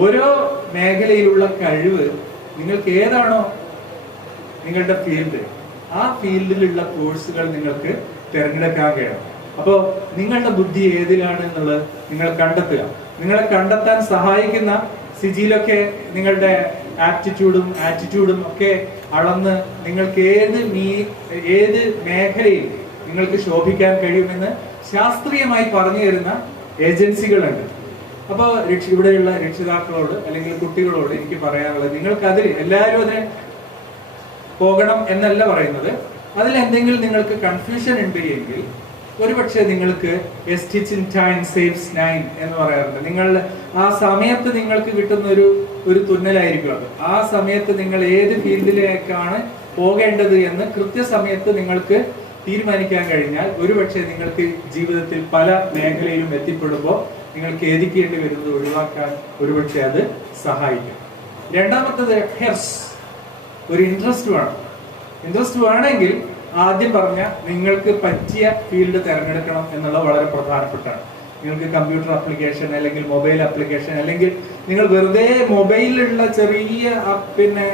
ഓരോ മേഖലയിലുള്ള കഴിവ്, നിങ്ങൾക്ക് ഏതാണോ നിങ്ങളുടെ ഫീൽഡ്, ആ ഫീൽഡിലുള്ള കോഴ്സുകൾ നിങ്ങൾക്ക് തിരഞ്ഞെടുക്കാൻ കഴിയണം. അപ്പോൾ നിങ്ങളുടെ ബുദ്ധി ഏതിലാണ് എന്നുള്ളത് നിങ്ങൾ കണ്ടെത്തുക. നിങ്ങളെ കണ്ടെത്താൻ സഹായിക്കുന്ന സിജിയിലൊക്കെ നിങ്ങളുടെ ആറ്റിറ്റ്യൂഡും ഒക്കെ അളന്ന് നിങ്ങൾക്ക് ഏത് മേഖലയിൽ നിങ്ങൾക്ക് ശോഭിക്കാൻ കഴിയുമെന്ന് ശാസ്ത്രീയമായി പറഞ്ഞു തരുന്ന ഏജൻസികളുണ്ട്. അപ്പോൾ ഇവിടെയുള്ള രക്ഷിതാക്കളോട് അല്ലെങ്കിൽ കുട്ടികളോട് എനിക്ക് പറയാനുള്ളത്, നിങ്ങൾക്ക് അതിൽ എല്ലാവരും അതിന് പോകണം എന്നല്ല പറയുന്നത്, അതിലെന്തെങ്കിലും നിങ്ങൾക്ക് കൺഫ്യൂഷൻ ഉണ്ട് എങ്കിൽ ഒരുപക്ഷെ നിങ്ങൾക്ക് A stitch in time saves 9 എന്ന് പറയാറുണ്ട്. നിങ്ങൾ ആ സമയത്ത് നിങ്ങൾക്ക് കിട്ടുന്ന ഒരു തുന്നലായിരിക്കും അത്. ആ സമയത്ത് നിങ്ങൾ ഏത് ഫീൽഡിലേക്കാണ് പോകേണ്ടത് എന്ന് കൃത്യസമയത്ത് നിങ്ങൾക്ക് തീരുമാനിക്കാൻ കഴിഞ്ഞാൽ ഒരുപക്ഷെ നിങ്ങൾക്ക് ജീവിതത്തിൽ പല മേഖലയിലും എത്തിപ്പെടുമ്പോൾ നിങ്ങൾക്ക് ഖേദിക്കേണ്ടി വരുന്നത് ഒഴിവാക്കാൻ ഒരുപക്ഷെ അത് സഹായിക്കും. രണ്ടാമത്തത് ഹെർസ്, ഒരു ഇൻട്രസ്റ്റ് വേണം. ഇൻട്രസ്റ്റ് വേണമെങ്കിൽ ആദ്യം പറഞ്ഞ നിങ്ങൾക്ക് പറ്റിയ ഫീൽഡ് തിരഞ്ഞെടുക്കണം എന്നുള്ളത് വളരെ പ്രധാനപ്പെട്ടാണ്. നിങ്ങൾക്ക് കമ്പ്യൂട്ടർ ആപ്ലിക്കേഷൻ അല്ലെങ്കിൽ മൊബൈൽ ആപ്ലിക്കേഷൻ അല്ലെങ്കിൽ നിങ്ങൾ വെറുതെ മൊബൈലിലുള്ള ചെറിയ പിന്നെ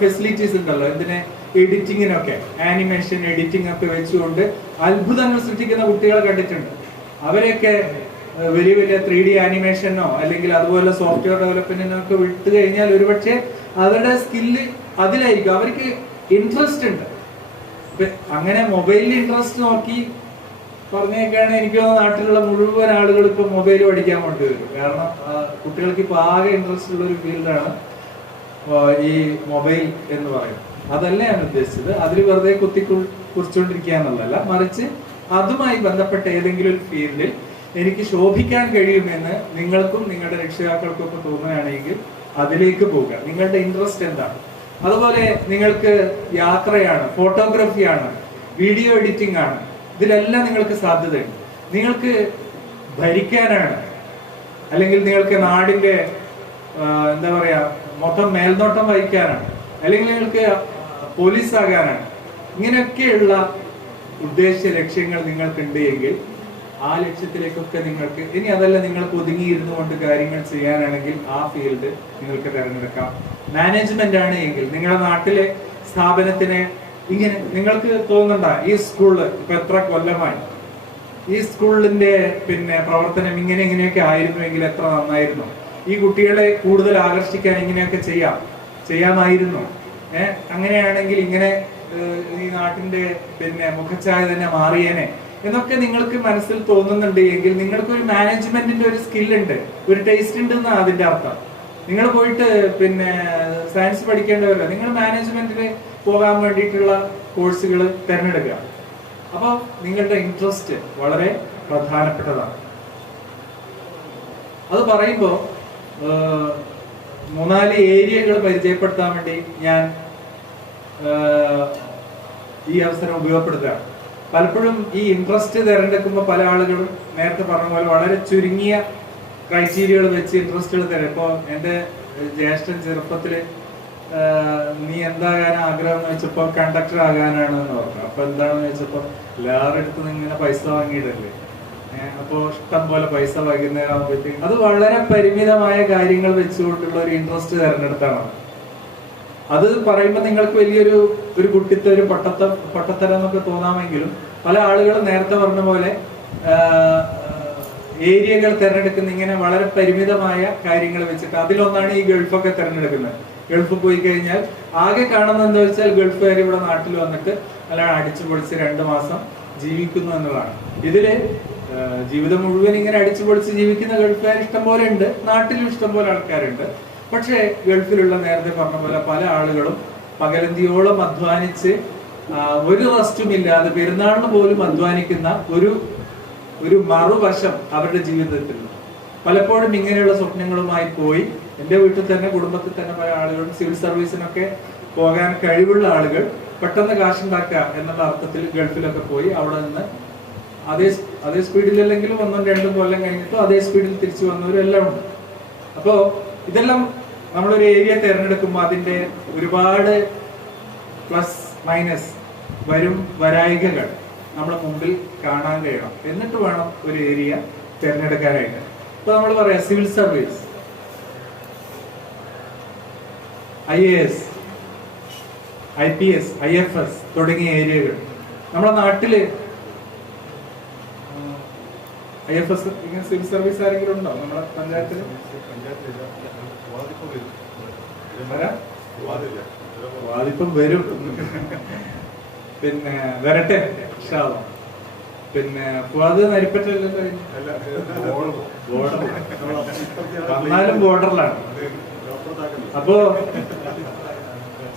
ഫെസിലിറ്റീസ് ഉണ്ടല്ലോ, എന്തിനെ എഡിറ്റിങ്ങിനൊക്കെ, ആനിമേഷൻ എഡിറ്റിംഗ് ഒക്കെ വെച്ചുകൊണ്ട് അത്ഭുതങ്ങൾ സൃഷ്ടിക്കുന്ന കുട്ടികളെ കണ്ടിട്ടുണ്ട്. അവരെയൊക്കെ വലിയ വലിയ 3D ആനിമേഷനോ അല്ലെങ്കിൽ അതുപോലെ സോഫ്റ്റ്വെയർ ഡെവലപ്മെന്റിനോ ഒക്കെ വിട്ടു കഴിഞ്ഞാൽ ഒരുപക്ഷെ അവരുടെ സ്കില്ല് അതിലായിരിക്കും. അവർക്ക് ഇൻട്രസ്റ്റ് ഉണ്ട്. അങ്ങനെ മൊബൈലിൽ ഇൻട്രസ്റ്റ് നോക്കി പറഞ്ഞേക്കാണ് എനിക്ക് നാട്ടിലുള്ള മുഴുവൻ ആളുകൾ ഇപ്പൊ മൊബൈൽ പഠിക്കാൻ വേണ്ടി വരും. കാരണം കുട്ടികൾക്ക് ഇപ്പൊ ആകെ ഇൻട്രസ്റ്റ് ഉള്ള ഒരു ഫീൽഡാണ് ഈ മൊബൈൽ എന്ന് പറയുന്നത്. അതല്ല ഞാൻ ഉദ്ദേശിച്ചത്. അതിൽ വെറുതെ കുറിച്ചുകൊണ്ടിരിക്കുക എന്നുള്ളതല്ല, മറിച്ച് അതുമായി ബന്ധപ്പെട്ട ഏതെങ്കിലും ഒരു ഫീൽഡിൽ എനിക്ക് ശോഭിക്കാൻ കഴിയുമെന്ന് നിങ്ങൾക്കും നിങ്ങളുടെ രക്ഷിതാക്കൾക്കും ഒക്കെ തോന്നുകയാണെങ്കിൽ അതിലേക്ക് പോവുക. നിങ്ങളുടെ ഇൻട്രസ്റ്റ് എന്താണ്? അതുപോലെ നിങ്ങൾക്ക് യാത്രയാണ്, ഫോട്ടോഗ്രാഫിയാണ്, വീഡിയോ എഡിറ്റിംഗ് ആണ്, ഇതിലെല്ലാം നിങ്ങൾക്ക് സാധ്യതയുണ്ട്. നിങ്ങൾക്ക് ഭരിക്കാനാണ്, അല്ലെങ്കിൽ നിങ്ങൾക്ക് നാടിന്റെ എന്താ പറയാ മൊത്തം മേൽനോട്ടം വഹിക്കാനാണ്, അല്ലെങ്കിൽ നിങ്ങൾക്ക് പോലീസ് ആകാനാണ്. ഇങ്ങനെയൊക്കെയുള്ള ഉദ്ദേശ ലക്ഷ്യങ്ങൾ നിങ്ങൾക്കുണ്ട് എങ്കിൽ ആ ലക്ഷ്യത്തിലേക്കൊക്കെ നിങ്ങൾക്ക്, ഇനി അതല്ല നിങ്ങൾക്ക് ഒതുങ്ങിയിരുന്നു കൊണ്ട് കാര്യങ്ങൾ ചെയ്യാനാണെങ്കിൽ ആ ഫീൽഡ് നിങ്ങൾക്ക് തിരഞ്ഞെടുക്കാം. മാനേജ്മെന്റ് ആണ് എങ്കിൽ നിങ്ങളുടെ നാട്ടിലെ സ്ഥാപനത്തിനെ ഇങ്ങനെ നിങ്ങൾക്ക് തോന്നണ്ട, ഈ സ്കൂളിൽ ഇപ്പൊ എത്ര കൊല്ലമായി ഈ സ്കൂളിന്റെ പിന്നെ പ്രവർത്തനം ഇങ്ങനെയൊക്കെ ആയിരുന്നുവെങ്കിൽ എത്ര നന്നായിരുന്നു, ഈ കുട്ടികളെ കൂടുതൽ ആകർഷിക്കാൻ ഇങ്ങനെയൊക്കെ ചെയ്യാമായിരുന്നു, അങ്ങനെയാണെങ്കിൽ ഇങ്ങനെ ഈ നാട്ടിന്റെ പിന്നെ മുഖച്ഛായ തന്നെ മാറിയേനെ എന്നൊക്കെ നിങ്ങൾക്ക് മനസ്സിൽ തോന്നുന്നുണ്ട് എങ്കിൽ നിങ്ങൾക്ക് ഒരു മാനേജ്മെന്റിന്റെ ഒരു സ്കില്ലുണ്ട്, ഒരു ടേസ്റ്റ് ഉണ്ട് എന്നാ അതിന്റെ അർത്ഥം. നിങ്ങൾ പോയിട്ട് പിന്നെ സയൻസ് പഠിക്കേണ്ടവരല്ല, നിങ്ങൾ മാനേജ്മെന്റിൽ പോകാൻ വേണ്ടിയിട്ടുള്ള കോഴ്സുകൾ തിരഞ്ഞെടുക്കുക. അപ്പോൾ നിങ്ങളുടെ ഇൻട്രസ്റ്റ് വളരെ പ്രധാനപ്പെട്ടതാണ്. അത് പറയുമ്പോൾ 3-4 ഏരിയകൾ പരിചയപ്പെടുത്താൻ വേണ്ടി ഞാൻ ഈ അവസരം ഉപയോഗപ്പെടുത്തുകയാണ്. പലപ്പോഴും ഈ ഇൻട്രസ്റ്റ് തിരഞ്ഞെടുക്കുമ്പോൾ പല ആളുകളും നേരത്തെ പറഞ്ഞ പോലെ വളരെ ചുരുങ്ങിയ ക്രൈറ്റീരിയകൾ വെച്ച് ഇൻട്രസ്റ്റുകൾ തരും. ഇപ്പോൾ എൻ്റെ ജ്യേഷ്ഠൻ ചെറുപ്പത്തിൽ നീ എന്താകാൻ ആഗ്രഹം എന്ന് വെച്ചപ്പോൾ കണ്ടക്ടർ ആകാനാണ് എന്ന് പറഞ്ഞു. അപ്പൊ എന്താണെന്ന് വെച്ചപ്പോൾ എല്ലാവരുടെ അടുത്ത് ഇങ്ങനെ പൈസ വാങ്ങിയിടല്ലേ, അപ്പോൾ ഇഷ്ടം പോലെ പൈസ വൈകുന്നേരം ആകുമ്പോഴത്തേക്കും അത് വളരെ പരിമിതമായ കാര്യങ്ങൾ വെച്ചുകൊണ്ടുള്ള ഒരു ഇൻട്രസ്റ്റ് തിരഞ്ഞെടുത്താണ്. അത് പറയുമ്പോൾ നിങ്ങൾക്ക് വലിയൊരു കുട്ടിത്തൊരു പൊട്ടത്തരം എന്നൊക്കെ തോന്നാമെങ്കിലും പല ആളുകളും നേരത്തെ പറഞ്ഞ പോലെ ഏരിയകൾ തിരഞ്ഞെടുക്കുന്ന ഇങ്ങനെ വളരെ പരിമിതമായ കാര്യങ്ങൾ വെച്ചിട്ട്. അതിലൊന്നാണ് ഈ ഗൾഫൊക്കെ തിരഞ്ഞെടുക്കുന്നത്. ഗൾഫ് പോയി കഴിഞ്ഞാൽ ആകെ കാണുന്നത് എന്താ വെച്ചാൽ ഗൾഫുകാർ ഇവിടെ നാട്ടിൽ വന്നിട്ട് അല്ല അടിച്ചു പൊളിച്ച് 2 മാസം ജീവിക്കുന്നു എന്നുള്ളതാണ്. ഇതില് ജീവിതം മുഴുവൻ ഇങ്ങനെ അടിച്ചു പൊളിച്ച് ജീവിക്കുന്ന ഗൾഫുകാർ ഇഷ്ടം പോലെ ഉണ്ട്, നാട്ടിലും ഇഷ്ടം പോലെ ആൾക്കാരുണ്ട്. പക്ഷേ ഗൾഫിലുള്ള നേരത്തെ പറഞ്ഞ പോലെ പല ആളുകളും പകലന്തിയോളം അധ്വാനിച്ച് ഒരു റെസ്റ്റും ഇല്ലാതെ പെരുന്നാളിന് പോലും അധ്വാനിക്കുന്ന ഒരു മറുവശം അവരുടെ ജീവിതത്തിൽ. പലപ്പോഴും ഇങ്ങനെയുള്ള സ്വപ്നങ്ങളുമായി പോയി എൻ്റെ വീട്ടിൽ തന്നെ കുടുംബത്തിൽ തന്നെ പല ആളുകളും സിവിൽ സർവീസിനൊക്കെ പോകാൻ കഴിവുള്ള ആളുകൾ പെട്ടെന്ന് കാശുണ്ടാക്കുക എന്നുള്ള അർത്ഥത്തിൽ ഗൾഫിലൊക്കെ പോയി അവിടെ നിന്ന് അതേ സ്പീഡിലല്ലെങ്കിലും 1-2 കൊല്ലം കഴിഞ്ഞിട്ടും അതേ സ്പീഡിൽ തിരിച്ചു വന്നവരെല്ലാം ഉണ്ട്. അപ്പോൾ ഇതെല്ലാം നമ്മളൊരു ഏരിയ തിരഞ്ഞെടുക്കുമ്പോൾ അതിൻ്റെ ഒരുപാട് പ്ലസ് മൈനസ് വരായികകൾ നമ്മുടെ മുമ്പിൽ കാണാൻ കഴിയണം. എന്നിട്ട് വേണം ഒരു ഏരിയ തിരഞ്ഞെടുക്കാനായിട്ട്. ഇപ്പൊ നമ്മൾ പറയാം civil service, IAS, IPS, IFS തുടങ്ങിയ ഏരിയകൾ. നമ്മുടെ നാട്ടില് IFS ഇങ്ങനെ സിവിൽ സർവീസ് ആരെങ്കിലും ഉണ്ടോ നമ്മുടെ പഞ്ചായത്തില്? വാദിപ്പം വരും, പിന്നെ വരട്ടെ. പിന്നെ ഫുആദ് നരിപ്പറ്റല്ലോ, വന്നാലും ബോർഡറിലാണ്. അപ്പോ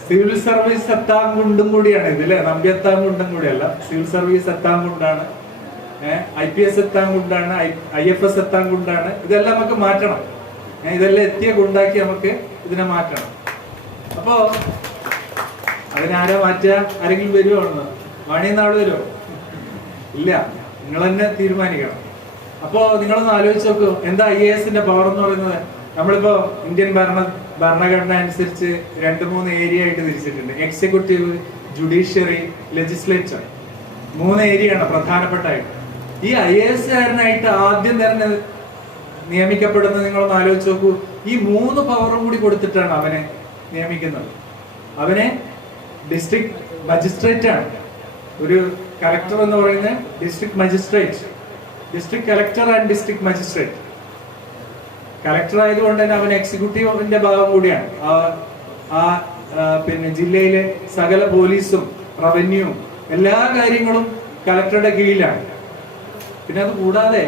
സിവിൽ സർവീസ് എത്താങ്കുണ്ടും കൂടിയാണ് ഇത് അല്ലെ, നമ്പി എത്താങ്കുണ്ടും കൂടിയല്ല, സിവിൽ സർവീസ് എത്താങ്കുണ്ടാണ്, IPS എത്താങ്കുണ്ടാണ്, IFS എത്താങ്കുണ്ടാണ്. ഇതെല്ലാം നമുക്ക് മാറ്റണം. ഇതെല്ലാം എത്തിയ ഗുണ്ടാക്കി നമുക്ക് ഇതിനെ മാറ്റണം. അപ്പോ അതിനാരാ മാറ്റുക? ആരെങ്കിലും വരുമോ? വാണിയനാട് വരുമോ? ഇല്ല, നിങ്ങൾ തന്നെ തീരുമാനിക്കണം. അപ്പോ നിങ്ങളൊന്ന് ആലോചിച്ച് നോക്കൂ, എന്താ IASന്റെ പവർ എന്ന് പറയുന്നത്? നമ്മളിപ്പോ ഇന്ത്യൻ ഭരണഘടന അനുസരിച്ച് 2-3 ഏരിയ ആയിട്ട് തിരിച്ചിട്ടുണ്ട്. എക്സിക്യൂട്ടീവ്, ജുഡീഷ്യറി, ലെജിസ്ലേച്ചർ, 3 ഏരിയയാണ് പ്രധാനപ്പെട്ടായിട്ട്. ഈ IAS കാരനായിട്ട് ആദ്യം തന്നെ നിയമിക്കപ്പെടുന്നത് നിങ്ങളൊന്ന് ആലോചിച്ച് നോക്കൂ. ഈ 3 പവറും കൂടി കൊടുത്തിട്ടാണ് അവനെ നിയമിക്കുന്നത്. അവനെ ഡിസ്ട്രിക്ട് മജിസ്ട്രേറ്റ് ആണ്. ഒരു കളക്ടർ എന്ന് പറയുന്നത് district magistrate, district collector and district magistrate. Collector ആയതുകൊണ്ട് തന്നെ അവൻ എക്സിക്യൂട്ടീവിന്റെ ഭാഗം കൂടിയാണ്. പിന്നെ ജില്ലയിലെ സകല പോലീസും റവന്യൂവും എല്ലാ കാര്യങ്ങളും കളക്ടറുടെ കീഴിലാണ്. പിന്നെ അത് കൂടാതെ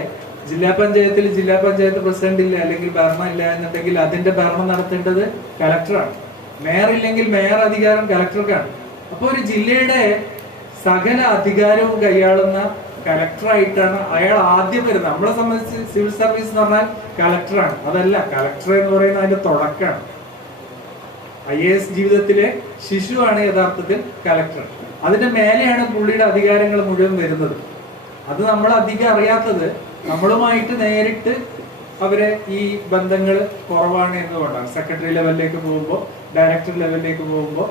ജില്ലാ പഞ്ചായത്ത് പ്രസിഡന്റ് ഇല്ല, അല്ലെങ്കിൽ ഭരണം ഇല്ല എന്നുണ്ടെങ്കിൽ അതിന്റെ ഭരണം നടത്തേണ്ടത് കളക്ടറാണ്. മേയർ ഇല്ലെങ്കിൽ മേയർ അധികാരം കളക്ടർക്കാണ്. അപ്പൊ ഒരു ജില്ലയുടെ സകല അധികാരവും കൈയാളുന്ന കളക്ടറായിട്ടാണ് അയാൾ ആദ്യം വരുന്നത്. നമ്മളെ സംബന്ധിച്ച് സിവിൽ സർവീസ് എന്ന് പറഞ്ഞാൽ കളക്ടറാണ്. അതല്ല, കളക്ടർ എന്ന് പറയുന്നത് അതിന്റെ തുടക്കമാണ്. IAS ജീവിതത്തിലെ ശിശുവാണ് യഥാർത്ഥത്തിൽ കളക്ടർ. അതിന്റെ മേലെയാണ് പുള്ളിയുടെ അധികാരങ്ങൾ മുഴുവൻ വരുന്നത്. അത് നമ്മൾ അധികം അറിയാത്തത്, നമ്മളുമായിട്ട് നേരിട്ട് അവരെ ഈ ബന്ധങ്ങൾ കുറവാണ് എന്നുകൊണ്ടാണ്. സെക്രട്ടറി ലെവലിലേക്ക് പോകുമ്പോൾ, ഡയറക്ടർ ലെവലിലേക്ക് പോകുമ്പോൾ,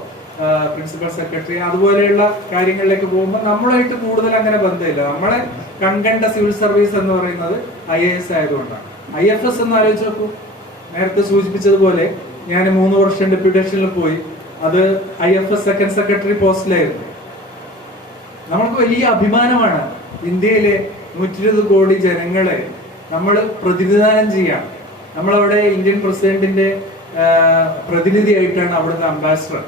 പ്രിൻസിപ്പൽ സെക്രട്ടറി അതുപോലെയുള്ള കാര്യങ്ങളിലേക്ക് പോകുമ്പോൾ നമ്മളുമായിട്ട് കൂടുതൽ അങ്ങനെ ബന്ധമില്ല. നമ്മളെ കൺകണ്ട സിവിൽ സർവീസ് എന്ന് പറയുന്നത് IAS ആയതുകൊണ്ടാണ്. IFS എന്ന് ആലോചിച്ച് നോക്കൂ. നേരത്തെ സൂചിപ്പിച്ചതുപോലെ ഞാൻ 3 വർഷം ഡെപ്യൂട്ടേഷനിൽ പോയി. അത് IFS സെക്കൻഡ് സെക്രട്ടറി പോസ്റ്റിലായിരുന്നു. നമ്മൾക്ക് വലിയ അഭിമാനമാണ്. ഇന്ത്യയിലെ 120 കോടി ജനങ്ങളെ നമ്മൾ പ്രതിനിധാനം ചെയ്യാം. നമ്മളവിടെ ഇന്ത്യൻ പ്രസിഡന്റിന്റെ പ്രതിനിധിയായിട്ടാണ് അവിടുത്തെ അംബാസിഡർ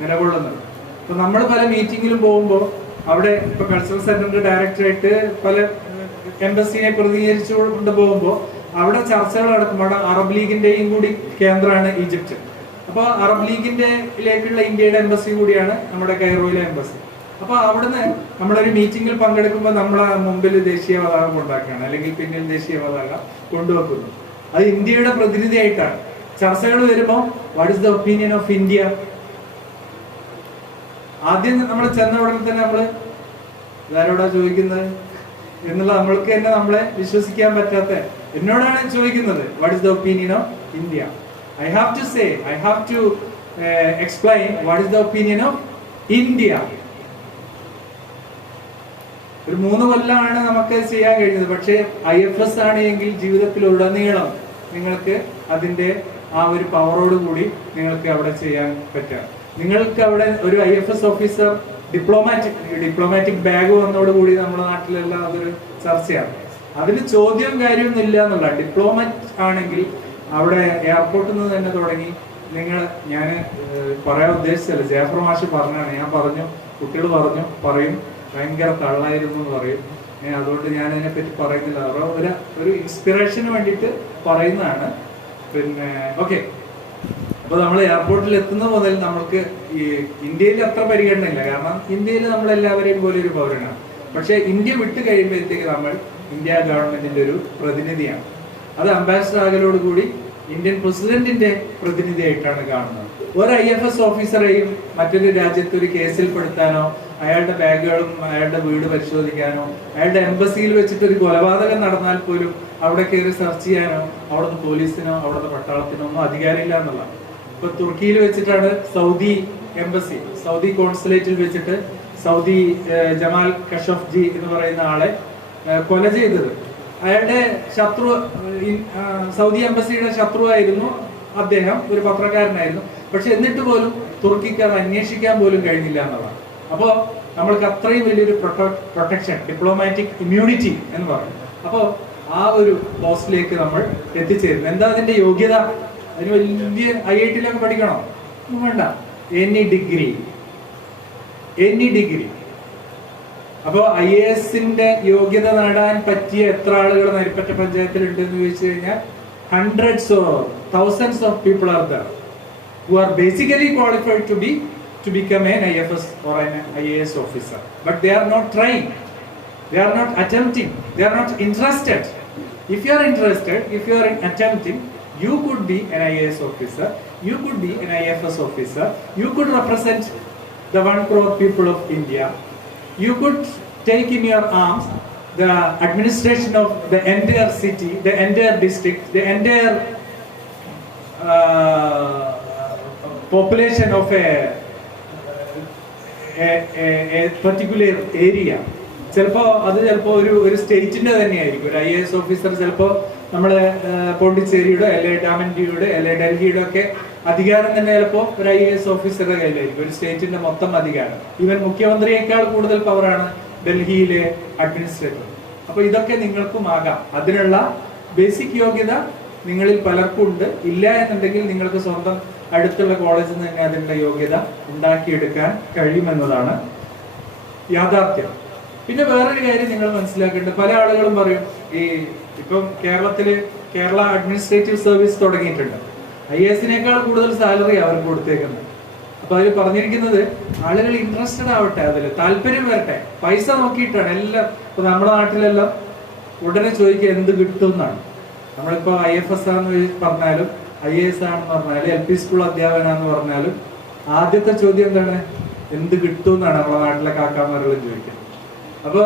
നിലകൊള്ളുന്നത്. അപ്പൊ നമ്മൾ പല മീറ്റിങ്ങിലും പോകുമ്പോൾ അവിടെ ഇപ്പൊ കൾച്ചറൽ സെന്ററിന്റെ ഡയറക്ടറായിട്ട് പല എംബസിനെ പ്രതിനിധീകരിച്ചുകൊണ്ട് പോകുമ്പോൾ അവിടെ ചർച്ചകൾ നടക്കുമ്പോൾ അറബ് ലീഗിന്റെയും കൂടി കേന്ദ്രമാണ് ഈജിപ്റ്റ്. അപ്പൊ അറബ് ലീഗിന്റെയിലേക്കുള്ള ഇന്ത്യയുടെ എംബസി കൂടിയാണ് നമ്മുടെ കൈറോയിലെ എംബസി. അപ്പൊ അവിടുന്ന് നമ്മളൊരു മീറ്റിംഗിൽ പങ്കെടുക്കുമ്പോൾ നമ്മളെ മുമ്പിൽ ദേശീയ പതാക കൊണ്ടാക്കുകയാണ്, അല്ലെങ്കിൽ പിന്നിൽ ദേശീയ പതാക കൊണ്ടുവെക്കുന്നു. അത് ഇന്ത്യയുടെ പ്രതിനിധിയായിട്ടാണ്. ചർച്ചകൾ വരുമ്പോൾ what is the opinion of India? ആദ്യം നമ്മൾ ചെന്ന ഉടനെ തന്നെ നമ്മള് ഇതാരോടാ ചോദിക്കുന്നത് എന്നുള്ള നമ്മൾക്ക് തന്നെ നമ്മളെ വിശ്വസിക്കാൻ പറ്റാത്ത എന്നോടാണ് ചോദിക്കുന്നത് what is the opinion of India. I have to explain what is the opinion of India. ഒരു 3 കൊല്ലമാണ് നമുക്ക് ചെയ്യാൻ കഴിഞ്ഞത്. പക്ഷേ IFS ആണെങ്കിൽ ജീവിതത്തിൽ ഉടനീളം നിങ്ങൾക്ക് അതിന്റെ ആ ഒരു പവറോട് കൂടി നിങ്ങൾക്ക് അവിടെ ചെയ്യാൻ പറ്റുക. നിങ്ങൾക്ക് അവിടെ ഒരു IFS ഓഫീസർ ഡിപ്ലോമാറ്റിക് ബാഗ് വന്നതോടുകൂടി നമ്മുടെ നാട്ടിലെല്ലാം അതൊരു ചർച്ചയാണ്. അതിന് ചോദ്യം കാര്യമൊന്നും ഇല്ല എന്നുള്ള. ഡിപ്ലോമാറ്റ് ആണെങ്കിൽ അവിടെ എയർപോർട്ടിൽ നിന്ന് തന്നെ തുടങ്ങി ഞാൻ പറയാൻ ഉദ്ദേശിച്ചല്ല, ജാഫർ മാഷ് പറഞ്ഞാണ്. ഞാൻ പറഞ്ഞു, കുട്ടികൾ പറയും ഭയങ്കര തള്ളായിരുന്നു എന്ന് പറയും. അതുകൊണ്ട് ഞാൻ അതിനെപ്പറ്റി പറയുന്നില്ല. ഒരു ഇൻസ്പിറേഷന് വേണ്ടിയിട്ട് പറയുന്നതാണ്. പിന്നെ ഓക്കെ, അപ്പൊ നമ്മൾ എയർപോർട്ടിൽ എത്തുന്ന മുതൽ നമ്മൾക്ക് ഈ ഇന്ത്യയിൽ അത്ര പരിഗണന ഇല്ല. കാരണം ഇന്ത്യയിൽ നമ്മളെല്ലാവരെയും പോലെ ഒരു പൗരനാണ്. പക്ഷെ ഇന്ത്യ വിട്ട് കഴിയുമ്പോഴത്തേക്ക് നമ്മൾ ഇന്ത്യ ഗവൺമെന്റിന്റെ ഒരു പ്രതിനിധിയാണ്. അത് അംബാസിഡർ ആകലോടുകൂടി ഇന്ത്യൻ പ്രസിഡന്റിന്റെ പ്രതിനിധിയായിട്ടാണ് കാണുന്നത്. ഒരു IFS ഓഫീസറെയും മറ്റൊരു രാജ്യത്ത് ഒരു കേസിൽ പെടുത്താനോ, അയാളുടെ ബാഗുകളും അയാളുടെ വീട് പരിശോധിക്കാനോ, അയാളുടെ എംബസിയിൽ വെച്ചിട്ട് ഒരു കൊലപാതകം നടന്നാൽ പോലും അവിടെ കയറി സെർച്ച് ചെയ്യാനോ അവിടുത്തെ പോലീസിനോ അവിടുത്തെ പട്ടാളത്തിനോ ഒന്നും അധികാരമില്ല എന്നുള്ളതാണ്. ഇപ്പൊ തുർക്കിയിൽ വെച്ചിട്ടാണ് സൗദി കോൺസുലേറ്റിൽ വെച്ചിട്ട് സൗദി ജമാൽ ഖഷോഗ്ജി എന്ന് പറയുന്ന ആളെ കൊല ചെയ്തത്. അയാളുടെ ശത്രു, സൗദി എംബസിയുടെ ശത്രുവായിരുന്നു അദ്ദേഹം, ഒരു പത്രക്കാരനായിരുന്നു. പക്ഷെ എന്നിട്ട് പോലും തുർക്കിക്ക് അത് അന്വേഷിക്കാൻ പോലും കഴിഞ്ഞില്ല എന്നുള്ളതാണ്. അപ്പോ നമ്മൾക്ക് അത്രയും വലിയൊരു പ്രൊട്ടക്ഷൻ, ഡിപ്ലോമാറ്റിക് ഇമ്മ്യൂണിറ്റി എന്ന് പറയും. അപ്പോ ആ ഒരു പോസ്റ്റിലേക്ക് നമ്മൾ എത്തിച്ചേരുന്നു. എന്താ അതിന്റെ യോഗ്യത? അതിന് വലിയ IIT-ലൊക്കെ പഠിക്കണോ? വേണ്ട, എനി ഡിഗ്രി. അപ്പോ IAS-ന്റെ യോഗ്യത നേടാൻ പറ്റിയ എത്ര ആളുകൾ നരിപ്പറ്റ പഞ്ചായത്തിൽ ഉണ്ട് എന്ന് ചോദിച്ചു കഴിഞ്ഞാൽ hundreds or thousands of people are there. who are basically qualified to become an IFS or an IAS officer, but they are not trying, they are not attempting, they are not interested. If you are interested, if you are attempting, you could be an IAS officer, you could be an IFS officer, you could represent the 1 crore people of India, you could take in your arms the administration of the entire city, the entire district, the entire population of a particular area. ചിലപ്പോൾ അത് ഒരു സ്റ്റേറ്റിന്റെ തന്നെയായിരിക്കും. ഒരു IAS officer ചിലപ്പോൾ നമ്മുടെ പോണ്ടിച്ചേരിയുടെ അല്ലെ ഡാമൻഡിയുടെ അല്ലെ ഡൽഹിയുടെ ഒക്കെ അധികാരം തന്നെ ചിലപ്പോൾ ഒരു IAS ഓഫീസറുടെ കയ്യിലായിരിക്കും, ഒരു സ്റ്റേറ്റിന്റെ മൊത്തം അധികാരം. ഈവൻ മുഖ്യമന്ത്രിയേക്കാൾ കൂടുതൽ പവറാണ് ഡൽഹിയിലെ അഡ്മിനിസ്ട്രേറ്റർ. അപ്പൊ ഇതൊക്കെ നിങ്ങൾക്കും ആകാം. അതിനുള്ള ബേസിക് യോഗ്യത നിങ്ങളിൽ പലർക്കും ഉണ്ട്. ഇല്ല എന്നുണ്ടെങ്കിൽ നിങ്ങൾക്ക് സ്വന്തം അടുത്തുള്ള കോളേജിൽ നിന്ന് തന്നെ അതിനുള്ള യോഗ്യത ഉണ്ടാക്കിയെടുക്കാൻ കഴിയുമെന്നതാണ് യാഥാർത്ഥ്യം. പിന്നെ വേറൊരു കാര്യം നിങ്ങൾ മനസ്സിലാക്കേണ്ടത്, പല ആളുകളും പറയും ഈ ഇപ്പം കേരള അഡ്മിനിസ്ട്രേറ്റീവ് സർവീസ് തുടങ്ങിയിട്ടുണ്ട്, IAS-നേക്കാൾ കൂടുതൽ സാലറി അവർക്ക് കൊടുത്തേക്കുന്നത്. അപ്പൊ അതിൽ പറഞ്ഞിരിക്കുന്നത് ആളുകൾ ഇൻട്രസ്റ്റഡ് ആവട്ടെ, അതിൽ താല്പര്യം വരട്ടെ, പൈസ നോക്കിയിട്ടാണ് എല്ലാം. ഇപ്പൊ നമ്മുടെ നാട്ടിലെല്ലാം ഉടനെ ചോദിക്കുക എന്ത് കിട്ടും എന്നാണ്. നമ്മളിപ്പോ IFS ആണെന്ന് പറഞ്ഞാലും IAS ആണെന്ന് പറഞ്ഞാലും LP സ്കൂൾ അധ്യാപകനാന്ന് പറഞ്ഞാലും ആദ്യത്തെ ചോദ്യം എന്താണ്, എന്ത് കിട്ടും എന്നാണ് നമ്മുടെ നാട്ടിലെ കാക്കാമാരെല്ലാം ചോദിക്കുന്നത്. അപ്പോ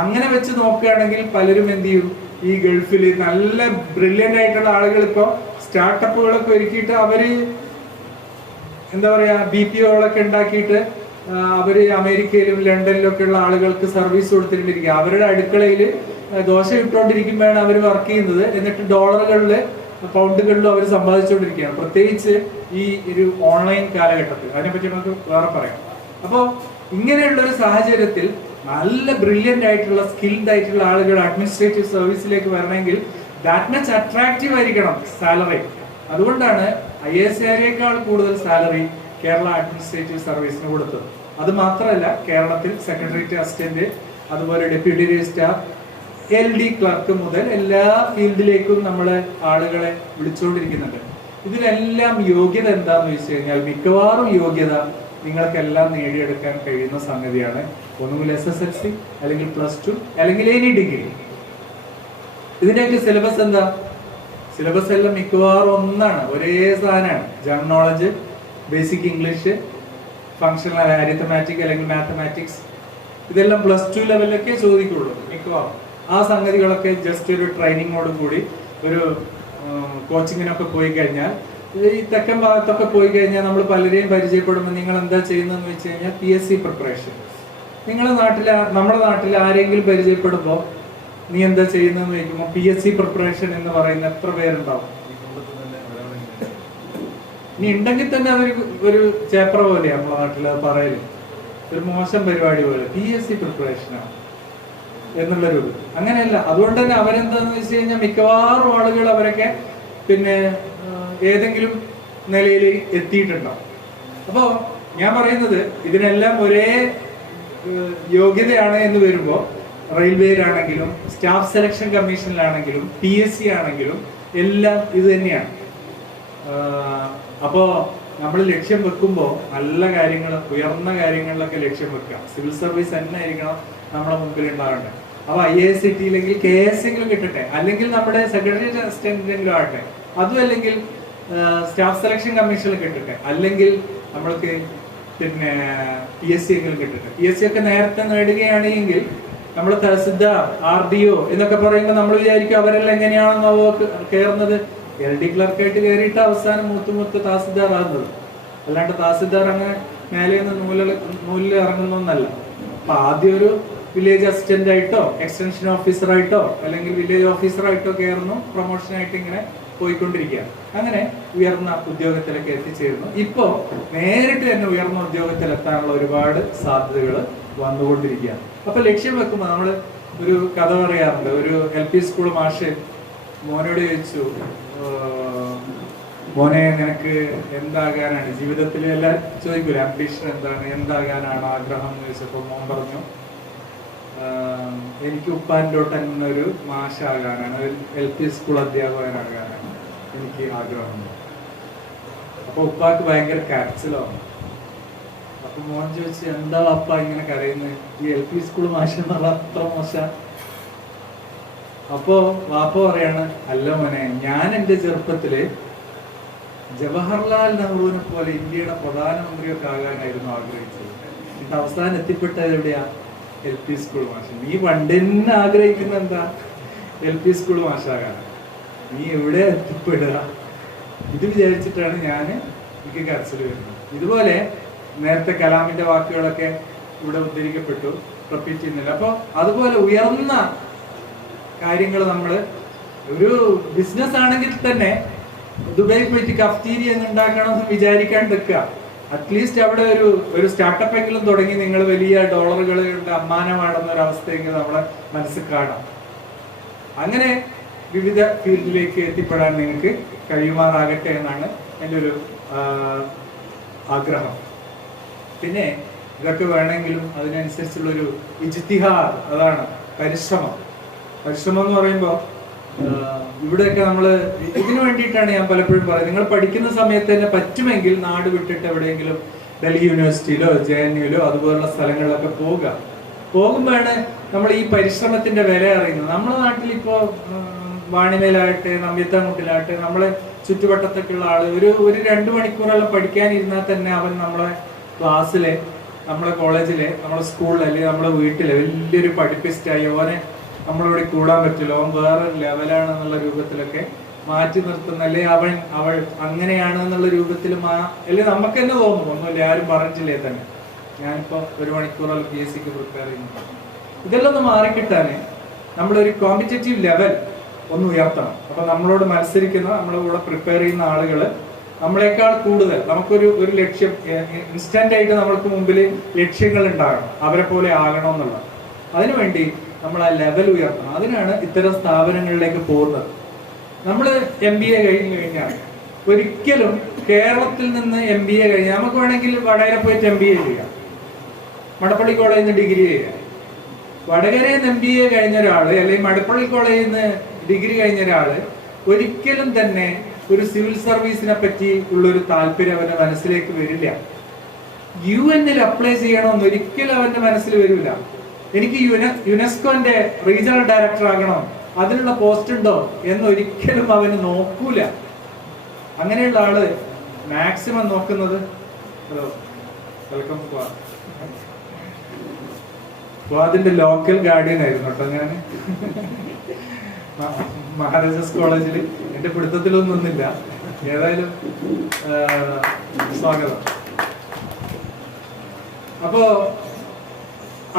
അങ്ങനെ വെച്ച് നോക്കുകയാണെങ്കിൽ പലരും എന്ത് ചെയ്യും, ഈ ഗൾഫിൽ നല്ല ബ്രില്യൻ്റ് ആയിട്ടുള്ള ആളുകൾ ഇപ്പൊ സ്റ്റാർട്ടപ്പുകളൊക്കെ ഒരുക്കിയിട്ട് അവര് എന്താ പറയാ BPOകളൊക്കെ ഉണ്ടാക്കിയിട്ട് അവര് അമേരിക്കയിലും ലണ്ടനിലും ഒക്കെ ഉള്ള ആളുകൾക്ക് സർവീസ് കൊടുത്തിട്ടിരിക്കുക. അവരുടെ അടുക്കളയിൽ ദോശ ഇട്ടുകൊണ്ടിരിക്കുമ്പോഴാണ് അവർ വർക്ക് ചെയ്യുന്നത്. എന്നിട്ട് ഡോളറുകളില് പൗണ്ടുകളിലും അവർ സമ്പാദിച്ചുകൊണ്ടിരിക്കുകയാണ്, പ്രത്യേകിച്ച് ഈ ഒരു ഓൺലൈൻ കാലഘട്ടത്തിൽ. അതിനെപ്പറ്റി നമുക്ക് വേറെ പറയാം. അപ്പോൾ ഇങ്ങനെയുള്ള ഒരു സാഹചര്യത്തിൽ നല്ല ബ്രില്യൻ്റ് ആയിട്ടുള്ള സ്കിൽഡ് ആയിട്ടുള്ള ആളുകൾ അഡ്മിനിസ്ട്രേറ്റീവ് സർവീസിലേക്ക് വരണമെങ്കിൽ ദാറ്റ് മച്ച് അട്രാക്റ്റീവ് ആയിരിക്കണം സാലറി. അതുകൊണ്ടാണ് IAS-കാൾ കൂടുതൽ സാലറി കേരള അഡ്മിനിസ്ട്രേറ്റീവ് സർവീസിന് കൊടുത്തത്. അത് മാത്രമല്ല, കേരളത്തിൽ സെക്രട്ടേറിയറ്റ് അസിസ്റ്റന്റ്, അതുപോലെ ഡെപ്യൂട്ടി രജിസ്ട്രാർ, LD ക്ലർക്ക് മുതൽ എല്ലാ ഫീൽഡിലേക്കും നമ്മളെ ആളുകളെ വിളിച്ചുകൊണ്ടിരിക്കുന്നുണ്ട്. ഇതിലെല്ലാം യോഗ്യത എന്താന്ന് വെച്ച് കഴിഞ്ഞാൽ മിക്കവാറും യോഗ്യത നിങ്ങൾക്കെല്ലാം നേടിയെടുക്കാൻ കഴിയുന്ന സംഗതിയാണ്. ഒന്നുകിൽ SSLC, അല്ലെങ്കിൽ +2, അല്ലെങ്കിൽ എനി ഡിഗ്രി. ഇതിന്റെയൊക്കെ സിലബസ് എന്താ? സിലബസ് എല്ലാം മിക്കവാറും ഒന്നാണ്, ഒരേ സാധനമാണ്. General knowledge, basic English, functional arithmetic അല്ലെങ്കിൽ മാത്തമാറ്റിക്സ്, ഇതെല്ലാം +2 ലെവലിലൊക്കെ ചോദിക്കുള്ളൂ മിക്കവാറും. ആ സംഗതികളൊക്കെ ജസ്റ്റ് ഒരു ട്രെയിനിങ്ങോട് കൂടി ഒരു കോച്ചിങ്ങിനൊക്കെ പോയി കഴിഞ്ഞാൽ, ഈ തെക്കൻ ഭാഗത്തൊക്കെ പോയി കഴിഞ്ഞാൽ നമ്മൾ പലരെയും പരിചയപ്പെടുമ്പോൾ നിങ്ങൾ എന്താ ചെയ്യുന്നതെന്ന് വെച്ച് കഴിഞ്ഞാൽ PSC പ്രിപ്പറേഷൻ. നമ്മുടെ നാട്ടിൽ ആരെങ്കിലും പരിചയപ്പെടുമ്പോൾ നീ എന്താ ചെയ്യുന്നതെന്ന് ചോദിക്കുമ്പോൾ PSC പ്രിപ്പറേഷൻ എന്ന് പറയുന്ന എത്ര പേരുണ്ടാവും? ഇനി ഉണ്ടെങ്കിൽ തന്നെ അതൊരു ചേപ്ര പോലെയാണ് നമ്മുടെ നാട്ടിൽ അത് പറയല്, ഒരു മോശം പരിപാടി പോലെ. PSC പ്രിപ്പറേഷനാണ് എന്നുള്ളൊരു അങ്ങനെയല്ല. അതുകൊണ്ട് തന്നെ അവരെന്താന്ന് വെച്ച് കഴിഞ്ഞാൽ മിക്കവാറും ആളുകൾ അവരൊക്കെ പിന്നെ ഏതെങ്കിലും നിലയിൽ എത്തിയിട്ടുണ്ടാവും. അപ്പോൾ ഞാൻ പറയുന്നത് ഇതിനെല്ലാം ഒരേ യോഗ്യതയാണ് എന്ന് വരുമ്പോൾ റെയിൽവേയിലാണെങ്കിലും സ്റ്റാഫ് സെലക്ഷൻ കമ്മീഷനിലാണെങ്കിലും PSC ആണെങ്കിലും എല്ലാം ഇത് തന്നെയാണ്. അപ്പോൾ നമ്മൾ ലക്ഷ്യം വെക്കുമ്പോൾ നല്ല കാര്യങ്ങൾ, ഉയർന്ന കാര്യങ്ങളിലൊക്കെ ലക്ഷ്യം വെക്കുക. സിവിൽ സർവീസ് തന്നെ ആയിരിക്കണം നമ്മളെ മുമ്പിൽ ഉണ്ടാകേണ്ടത്. അപ്പൊ IAS കിട്ടിയില്ലെങ്കിൽ KS എങ്കിലും കിട്ടട്ടെ, അല്ലെങ്കിൽ നമ്മുടെ സെക്രട്ടേറിയറ്റ് അസിസ്റ്റന്റെങ്കിലും ആകട്ടെ, അതും അല്ലെങ്കിൽ സ്റ്റാഫ് സെലക്ഷൻ കമ്മീഷനിൽ കിട്ടട്ടെ, അല്ലെങ്കിൽ നമ്മൾക്ക് പിന്നെ PSC എങ്കിലും കിട്ടട്ടെ. PSC ഒക്കെ നേരത്തെ നേടുകയാണെങ്കിൽ നമ്മൾ തഹസിൽദാർ, RDO എന്നൊക്കെ പറയുമ്പോൾ നമ്മൾ വിചാരിക്കും അവരെല്ലാം എങ്ങനെയാണെന്നോ കയറുന്നത്. LD ക്ലർക്കായിട്ട് കയറിയിട്ട് അവസാനം മൂത്ത് തഹസിൽദാർ ആകുന്നത്. അല്ലാണ്ട് തഹസിൽദാർ അങ്ങനെ മേലെ നിന്ന് നൂലിൽ ഇറങ്ങുന്നൊന്നല്ല. അപ്പൊ ആദ്യം ഒരു വില്ലേജ് അസിസ്റ്റന്റ് ആയിട്ടോ എക്സ്റ്റൻഷൻ ഓഫീസറായിട്ടോ അല്ലെങ്കിൽ വില്ലേജ് ഓഫീസറായിട്ടോ കയറുന്നു, പ്രൊമോഷനായിട്ട് ഇങ്ങനെ പോയിക്കൊണ്ടിരിക്കുകയാണ്. അങ്ങനെ ഉയർന്ന ഉദ്യോഗത്തിലൊക്കെ എത്തിച്ചേരുന്നു. ഇപ്പോ നേരിട്ട് തന്നെ ഉയർന്ന ഉദ്യോഗത്തിലെത്താനുള്ള ഒരുപാട് സാധ്യതകൾ വന്നുകൊണ്ടിരിക്കുകയാണ്. അപ്പൊ ലക്ഷ്യം വെക്കുമ്പോൾ നമ്മൾ ഒരു കഥ പറയാറുണ്ട്. ഒരു LP സ്കൂൾ മാഷ് മോനോട് ചോദിച്ചു, മോനെ നിനക്ക് എന്താകാനാണ് ജീവിതത്തിൽ, എല്ലാം ചോദിക്കൂല അംബിഷൻ എന്താണ്, എന്താകാനാണ് ആഗ്രഹം എന്ന് ചോദിച്ചപ്പോൾ മോൻ പറഞ്ഞു, എനിക്ക് ഉപ്പാൻഡോട്ടൻ എന്നൊരു മാഷാകാനാണ്, LP സ്കൂൾ അധ്യാപകനാകാനാണ് എനിക്ക് ആഗ്രഹം. അപ്പൊ ഉപ്പാക്ക് ഭയങ്കര കരച്ചിലാണ്. അപ്പൊ മോൻ ചോദിച്ചു, എന്താ അപ്പ ഇങ്ങനെ കരയുന്നത്? ഈ LP സ്കൂൾ മാഷ എന്നുള്ള അത്ര മോശ? അപ്പോ വാപ്പ പറയാണ്, അല്ല മോനെ, ഞാൻ എൻ്റെ ചെറുപ്പത്തില് ജവഹർലാൽ നെഹ്റുവിനെ പോലെ ഇന്ത്യയുടെ പ്രധാനമന്ത്രിയൊക്കെ ആകാനായിരുന്നു ആഗ്രഹിച്ചത്. എന്നിട്ട് അവസാനം എത്തിപ്പെട്ടത് എവിടെയാ? LP സ്കൂൾ മാഷ്. നീ പണ്ടെന്നെ ആഗ്രഹിക്കുന്ന എന്താ? LP സ്കൂൾ മാഷാകാൻ. നീ എവിടെ എത്തിപ്പെടുക? ഇത് വിചാരിച്ചിട്ടാണ് എനിക്ക് കരച്ചിൽ വരുന്നത്. ഇതുപോലെ നേരത്തെ കലാമിന്റെ വാക്കുകളൊക്കെ ഇവിടെ ഉദ്ധരിക്കപ്പെട്ടു, റിപ്പീറ്റ് ചെയ്യുന്നില്ല. അപ്പൊ അതുപോലെ ഉയർന്ന കാര്യങ്ങൾ നമ്മൾ ഒരു ബിസിനസ് ആണെങ്കിൽ തന്നെ ദുബായി പോയിട്ട് കഫ്റ്റീരിയ ഉണ്ടാക്കണമെന്ന് വിചാരിക്കാണ്ടിരിക്കുക. അറ്റ്ലീസ്റ്റ് അവിടെ ഒരു സ്റ്റാർട്ടപ്പ് എങ്കിലും തുടങ്ങി നിങ്ങൾ വലിയ ഡോളറുകളുടെ അമ്മാനമാണെന്ന ഒരു അവസ്ഥയെങ്കിലും നമ്മളെ മനസ്സിൽ കാണാം. അങ്ങനെ വിവിധ ഫീൽഡിലേക്ക് എത്തിപ്പെടാൻ നിങ്ങൾക്ക് കഴിയുമാറാകട്ടെ എന്നാണ് എൻ്റെ ഒരു ആഗ്രഹം. പിന്നെ ഇതൊക്കെ വേണമെങ്കിലും അതിനനുസരിച്ചുള്ളൊരു ഇജ്തിഹാദ്, അതാണ് പരിശ്രമം. പരിശ്രമം എന്ന് പറയുമ്പോൾ ഇവിടെയൊക്കെ നമ്മൾ ഇതിനു വേണ്ടിയിട്ടാണ് ഞാൻ പലപ്പോഴും പറയുന്നത്, നിങ്ങൾ പഠിക്കുന്ന സമയത്ത് തന്നെ പറ്റുമെങ്കിൽ നാട് വിട്ടിട്ട് എവിടെയെങ്കിലും ഡൽഹി യൂണിവേഴ്സിറ്റിയിലോ JNUയിലോ അതുപോലുള്ള സ്ഥലങ്ങളിലൊക്കെ പോകുമ്പോഴാണ് നമ്മൾ ഈ പരിശ്രമത്തിന്റെ വില അറിയുന്നത്. നമ്മുടെ നാട്ടിൽ ഇപ്പോൾ വാണിമേലാകട്ടെ നമ്പ്യത്താമുട്ടിലാകട്ടെ നമ്മളെ ചുറ്റുവട്ടത്തൊക്കെയുള്ള ആള് ഒരു 2 മണിക്കൂറെല്ലാം പഠിക്കാനിരുന്നാൽ തന്നെ അവൻ നമ്മളെ ക്ലാസ്സിലെ, നമ്മളെ കോളേജിലെ, നമ്മളെ സ്കൂളിലെ അല്ലെങ്കിൽ നമ്മളെ വീട്ടിലെ വലിയൊരു പഠിപ്പിസ്റ്റായി ഓനെ നമ്മളോട് കൂടാൻ പറ്റില്ല, അവൻ വേറെ ലെവലാണെന്നുള്ള രൂപത്തിലൊക്കെ മാറ്റി നിർത്തുന്ന, അല്ലെ അവൾ അങ്ങനെയാണ് എന്നുള്ള രൂപത്തിൽ അല്ലെ നമുക്ക് തന്നെ തോന്നും. ഒന്നുമില്ല, ആരും പറഞ്ഞില്ലേ തന്നെ. ഞാനിപ്പോ 1 മണിക്കൂറോളം PSCക്ക് പ്രിപ്പയർ ചെയ്യുന്നു. ഇതെല്ലാം ഒന്ന് മാറിക്കിട്ടാന് നമ്മളൊരു കോമ്പറ്റേറ്റീവ് ലെവൽ ഒന്ന് ഉയർത്തണം. അപ്പൊ നമ്മളോട് മത്സരിക്കുന്ന, നമ്മളെ കൂടെ പ്രിപ്പയർ ചെയ്യുന്ന ആളുകള് നമ്മളെക്കാൾ കൂടുതൽ നമുക്കൊരു ലക്ഷ്യം, ഇൻസ്റ്റന്റ് ആയിട്ട് നമ്മൾക്ക് മുമ്പിൽ ലക്ഷ്യങ്ങൾ ഉണ്ടാകണം, അവരെ പോലെ ആകണം അതിനുവേണ്ടി നമ്മൾ ആ ലെവൽ ഉയർത്തണം. അതിനാണ് ഇത്തരം സ്ഥാപനങ്ങളിലേക്ക് പോകുന്നത്. നമ്മൾ MBA കഴിഞ്ഞു കഴിഞ്ഞാൽ ഒരിക്കലും കേരളത്തിൽ നിന്ന് MBA കഴിഞ്ഞാൽ നമുക്ക് വേണമെങ്കിൽ വടകര പോയിട്ട് MBA ചെയ്യാം, മടപ്പള്ളി കോളേജിൽ നിന്ന് ഡിഗ്രി ചെയ്യാം. വടകരയിൽ നിന്ന് MBA കഴിഞ്ഞ ഒരാള് അല്ലെങ്കിൽ മടപ്പള്ളി കോളേജിൽ നിന്ന് ഡിഗ്രി കഴിഞ്ഞ ഒരാള് ഒരിക്കലും തന്നെ ഒരു സിവിൽ സർവീസിനെ പറ്റി ഉള്ളൊരു താല്പര്യം അവന്റെ മനസ്സിലേക്ക് വരില്ല. UN അപ്ലൈ ചെയ്യണമെന്ന് ഒരിക്കലും അവന്റെ മനസ്സിൽ വരില്ല. എനിക്ക് യുനെസ്കോന്റെ റീജിയണൽ ഡയറക്ടർ ആകണം, അതിനുള്ള പോസ്റ്റ് ഉണ്ടോ എന്നൊരിക്കലും അവന് നോക്കൂല. അങ്ങനെയുള്ള ആള് മാക്സിമം നോക്കുന്നത് വെൽക്കം അതിന്റെ ലോക്കൽ ഗാർഡിയൻ ആയിരുന്നു കേട്ടോ. ഞാൻ മഹാരാജാസ് കോളേജിൽ എന്റെ പിടുത്തത്തിലൊന്നും ഒന്നില്ല. ഏതായാലും സ്വാഗതം. അപ്പോ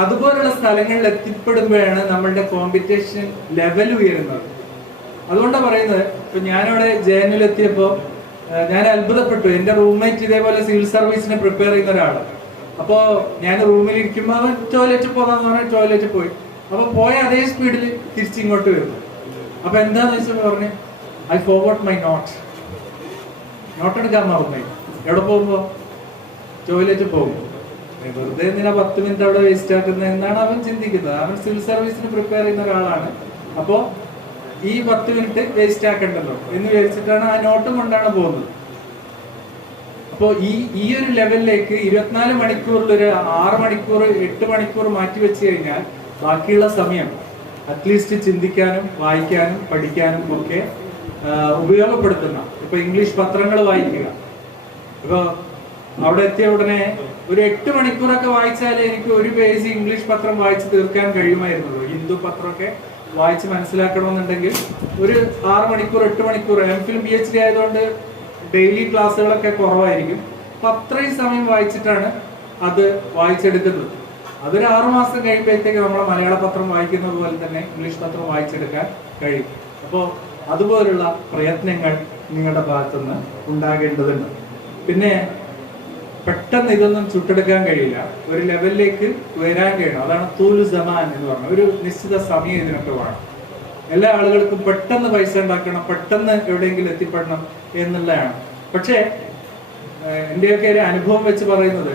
അതുപോലുള്ള സ്ഥലങ്ങളിൽ എത്തിപ്പെടുമ്പോഴാണ് നമ്മളുടെ കോമ്പറ്റീഷൻ ലെവൽ ഉയരുന്നത്. അതുകൊണ്ടാണ് പറയുന്നത്, ഇപ്പൊ ഞാനവിടെ JNUയിൽ എത്തിയപ്പോ ഞാൻ അത്ഭുതപ്പെട്ടു. എന്റെ റൂംമേറ്റ് ഇതേപോലെ സിവിൽ സർവീസിനെ പ്രിപ്പയർ ചെയ്യുന്ന ഒരാള്. അപ്പോ ഞാൻ റൂമിൽ ഇരിക്കുമ്പോ അവൻ ടോയ്ലറ്റ് പോകാന്ന് പറഞ്ഞാൽ ടോയ്ലറ്റ് പോയി. അപ്പൊ പോയ അതേ സ്പീഡിൽ തിരിച്ചിങ്ങോട്ട് വരുന്നു. അപ്പൊ എന്താന്ന് വെച്ചാൽ പറഞ്ഞു, ഐ ഫോർഗോട്ട് മൈ നോട്ട് എടുക്കാൻ മറന്നു. എവിടെ പോകുമ്പോ? ടോയ്ലറ്റ് പോകുമ്പോ. വെറുതെ എന്തിനാ 10 മിനിറ്റ് അവിടെ വേസ്റ്റ് ആക്കുന്നത് എന്നാണ് അവൻ ചിന്തിക്കുന്നത്. അവൻ സിവിൽ സർവീസിന് പ്രിപ്പയർ ചെയ്യുന്ന ഒരാളാണ്. അപ്പോ ഈ 10 മിനിറ്റ് വേസ്റ്റ് ആക്കണ്ടല്ലോ എന്ന് വിചാരിച്ചിട്ടാണ് ആ നോട്ടും കൊണ്ടാണ് പോകുന്നത്. അപ്പോ ഈ ഒരു ലെവലിലേക്ക് 24 മണിക്കൂറിൽ ഒരു 6 മണിക്കൂർ 8 മണിക്കൂർ മാറ്റി വെച്ച് കഴിഞ്ഞാൽ ബാക്കിയുള്ള സമയം അറ്റ്ലീസ്റ്റ് ചിന്തിക്കാനും വായിക്കാനും പഠിക്കാനും ഒക്കെ ഉപയോഗപ്പെടുത്തുന്ന, ഇപ്പൊ ഇംഗ്ലീഷ് പത്രങ്ങൾ വായിക്കുക. ഇപ്പൊ അവിടെ എത്തിയ ഉടനെ ഒരു 8 മണിക്കൂറൊക്കെ വായിച്ചാലേ എനിക്ക് ഒരു പേജ് ഇംഗ്ലീഷ് പത്രം വായിച്ച് തീർക്കാൻ കഴിയുമായിരുന്നുള്ളൂ. ഹിന്ദു പത്രമൊക്കെ വായിച്ച് മനസ്സിലാക്കണമെന്നുണ്ടെങ്കിൽ ഒരു 6 മണിക്കൂർ 8 മണിക്കൂർ. MPhil PhD ആയതുകൊണ്ട് ഡെയിലി ക്ലാസ്സുകളൊക്കെ കുറവായിരിക്കും. അപ്പൊ അത്രയും സമയം വായിച്ചിട്ടാണ് അത് വായിച്ചെടുക്കുന്നത്. അതൊരു 6 മാസം കഴിയുമ്പോഴത്തേക്ക് നമ്മളെ മലയാള പത്രം വായിക്കുന്നത് പോലെ തന്നെ ഇംഗ്ലീഷ് പത്രം വായിച്ചെടുക്കാൻ കഴിയും. അപ്പോൾ അതുപോലുള്ള പ്രയത്നങ്ങൾ നിങ്ങളുടെ ഭാഗത്തുനിന്ന് ഉണ്ടാകേണ്ടതുണ്ട്. പിന്നെ പെട്ടെന്ന് ഇതൊന്നും ചുട്ടെടുക്കാൻ കഴിയില്ല. ഒരു ലെവലിലേക്ക് വരാൻ കഴിയണം. അതാണ് തൂലു സമാൻ എന്ന് പറഞ്ഞത്. ഒരു നിശ്ചിത സമയം ഇതിനൊക്കെ വേണം. എല്ലാ ആളുകൾക്കും പെട്ടെന്ന് പൈസ ഉണ്ടാക്കണം, പെട്ടെന്ന് എവിടെയെങ്കിലും എത്തിപ്പെടണം എന്നുള്ളതാണ്. പക്ഷേ എന്റെയൊക്കെ ഒരു അനുഭവം വെച്ച് പറയുന്നത്,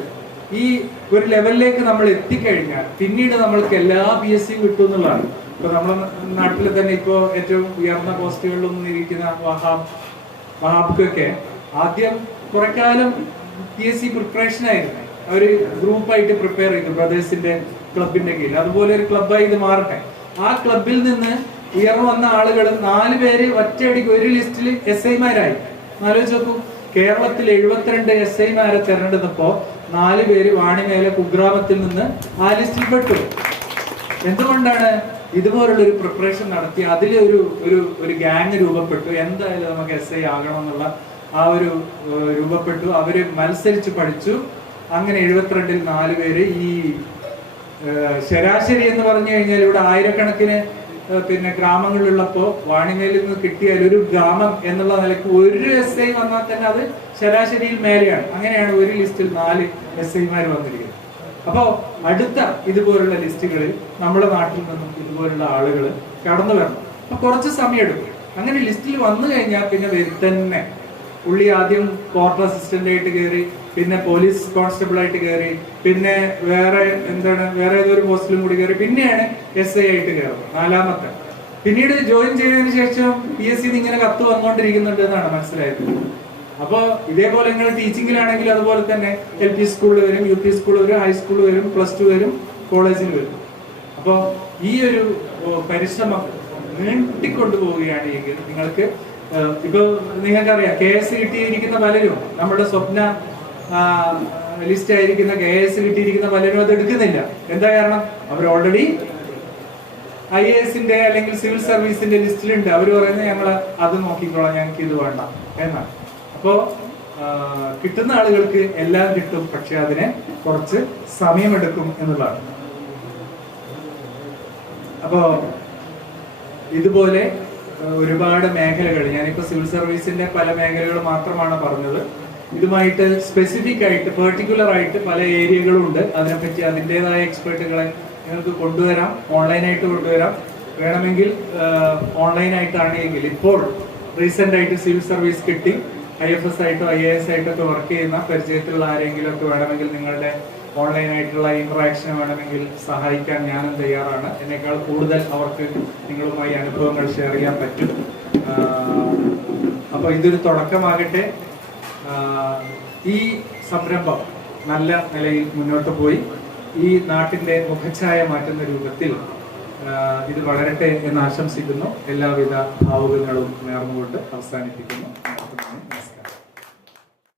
ഈ ഒരു ലെവലിലേക്ക് നമ്മൾ എത്തിക്കഴിഞ്ഞാൽ പിന്നീട് നമ്മൾക്ക് എല്ലാ PSC കിട്ടും എന്നുള്ളതാണ്. ഇപ്പൊ നമ്മുടെ നാട്ടിൽ തന്നെ ഇപ്പോ ഏറ്റവും ഉയർന്ന പോസ്റ്റുകളിലൊന്നും ഇരിക്കുന്ന വഹാബ്ക്കൊക്കെ ആദ്യം കുറെ കാലം PSC പ്രിപ്പറേഷൻ ആയിരുന്നു, അവർ ഗ്രൂപ്പായിട്ട് പ്രിപ്പയർ ചെയ്തു ബ്രദേഴ്സിന്റെ ക്ലബിന്റെ കീഴിൽ. അതുപോലെ ഒരു ക്ലബ്ബായി ഇത് മാറട്ടെ. ആ ക്ലബിൽ നിന്ന് ഉയർന്നു വന്ന ആളുകൾ 4 പേര് ഒറ്റയടിക്ക് ഒരു ലിസ്റ്റിൽ SI-മാരായി. ആലോചിച്ച് നോക്കൂ, കേരളത്തിൽ 72 SI-മാരെ തെരഞ്ഞെടുത്തപ്പോ 4 പേര് വാണിമേലെ കുഗ്രാമത്തിൽ നിന്ന് ആ ലിസ്റ്റിൽ പെട്ടു. എന്തുകൊണ്ടാണ്? ഇതുപോലുള്ള ഒരു പ്രിപ്പറേഷൻ നടത്തി അതിൽ ഒരു ഗ്യാങ് രൂപപ്പെട്ടു. എന്തായാലും നമുക്ക് SI ആകണം എന്നുള്ള ആ ഒരു രൂപപ്പെട്ടു. അവര് മത്സരിച്ച് പഠിച്ചു. അങ്ങനെ 72-ൽ 4 പേര്. ഈ ശരാശരി എന്ന് പറഞ്ഞു കഴിഞ്ഞാൽ ഇവിടെ ആയിരക്കണക്കിന് പിന്നെ ഗ്രാമങ്ങളിലുള്ളപ്പോ വാണിമേലിൽ നിന്ന് കിട്ടിയാൽ ഒരു ഗ്രാമം എന്നുള്ള നിലയ്ക്ക് ഒരു SI വന്നാൽ തന്നെ അത് ശരാശരിയിൽ മേലെയാണ്. അങ്ങനെയാണ് ഒരു ലിസ്റ്റിൽ 4 SI-മാർ വന്നിരിക്കുന്നത്. അപ്പോ അടുത്ത ഇതുപോലുള്ള ലിസ്റ്റുകളിൽ നമ്മുടെ നാട്ടിൽ നിന്നും ഇതുപോലുള്ള ആളുകൾ കടന്നു വരണം. അപ്പൊ കുറച്ച് സമയം എടുക്കും. അങ്ങനെ ലിസ്റ്റിൽ വന്നു കഴിഞ്ഞാൽ പിന്നെ വരുത്തന്നെ പുള്ളി ആദ്യം കോർട്ട് അസിസ്റ്റന്റ് ആയിട്ട് കയറി, പിന്നെ പോലീസ് കോൺസ്റ്റബിൾ ആയിട്ട് കയറി, പിന്നെ വേറെ ഏതൊരു പോസ്റ്റിലും കൂടി കയറി, പിന്നെയാണ് SI ആയിട്ട് കയറുന്നത്, 4-മത്തെ. പിന്നീട് ജോയിൻ ചെയ്തതിനു ശേഷം PSC ഇങ്ങനെ കത്ത് വന്നുകൊണ്ടിരിക്കുന്നുണ്ട് എന്നാണ് മനസ്സിലായത്. അപ്പൊ ഇതേപോലെ നിങ്ങൾ ടീച്ചിങ്ങിലാണെങ്കിൽ അതുപോലെ തന്നെ LP സ്കൂളിൽ വരും, UP സ്കൂളിൽ വരും, ഹൈസ്കൂളിൽ വരും, +2 വരും, കോളേജിൽ വരും. അപ്പൊ ഈ ഒരു പരിശ്രമം നീട്ടിക്കൊണ്ടുപോവുകയാണ് എങ്കിൽ നിങ്ങൾക്ക് ഇപ്പൊ നിങ്ങൾക്കറിയാം KS കിട്ടിയിരിക്കുന്ന പലരും, നമ്മുടെ സ്വപ്ന ലിസ്റ്റ് ആയിരിക്കുന്ന KS കിട്ടിയിരിക്കുന്ന പലരും അത് എടുക്കുന്നില്ല. എന്താ കാരണം? അവർ ഓൾറെഡി IAS-ന്റെ അല്ലെങ്കിൽ സിവിൽ സർവീസിന്റെ ലിസ്റ്റിലുണ്ട്. അവർ പറയുന്നത് ഞങ്ങൾ അത് നോക്കിക്കോളാം, ഞങ്ങൾക്ക് ഇത് വേണ്ട എന്നാണ്. അപ്പോ കിട്ടുന്ന ആളുകൾക്ക് എല്ലാം കിട്ടും, പക്ഷെ അതിന് കുറച്ച് സമയമെടുക്കും എന്നുള്ളതാണ്. അപ്പോ ഇതുപോലെ ഒരുപാട് മേഖലകൾ, ഞാനിപ്പോ സിവിൽ സർവീസിന്റെ പല മേഖലകൾ മാത്രമാണ് പറഞ്ഞത്. ഇതുമായിട്ട് സ്പെസിഫിക് ആയിട്ട് പെർട്ടിക്കുലർ ആയിട്ട് പല ഏരിയകളും ഉണ്ട്. അതിനെപ്പറ്റി അതിൻ്റെതായ എക്സ്പേർട്ടുകളെ നിങ്ങൾക്ക് കൊണ്ടുവരാം, ഓൺലൈനായിട്ട് കൊണ്ടുവരാം. വേണമെങ്കിൽ ഓൺലൈനായിട്ടാണെങ്കിൽ ഇപ്പോൾ റീസെന്റ് ആയിട്ട് സിവിൽ സർവീസ് കിട്ടി IFS ആയിട്ടോ IAS ആയിട്ടോ ഒക്കെ വർക്ക് ചെയ്യുന്ന പരിചയത്തിലുള്ള ആരെങ്കിലും ഒക്കെ വേണമെങ്കിൽ നിങ്ങളുടെ ഓൺലൈനായിട്ടുള്ള ഇന്ററാക്ഷൻ വേണമെങ്കിൽ സഹായിക്കാൻ ഞാനും തയ്യാറാണ്. എന്നേക്കാൾ കൂടുതൽ അവർക്ക് നിങ്ങളുമായി അനുഭവങ്ങൾ ഷെയർ ചെയ്യാൻ പറ്റും. അപ്പോൾ ഇതൊരു തുടക്കമാകട്ടെ. ഈ സംരംഭം നല്ല നിലയിൽ മുന്നോട്ട് പോയി ഈ നാട്ടിന്റെ മുഖച്ഛായ മാറ്റുന്ന രൂപത്തിൽ ഇത് വളരട്ടെ എന്ന് ആശംസിക്കുന്നു. എല്ലാവിധ ഭാവുകങ്ങളും നേർന്നുകൊണ്ട് അവസാനിപ്പിക്കുന്നു.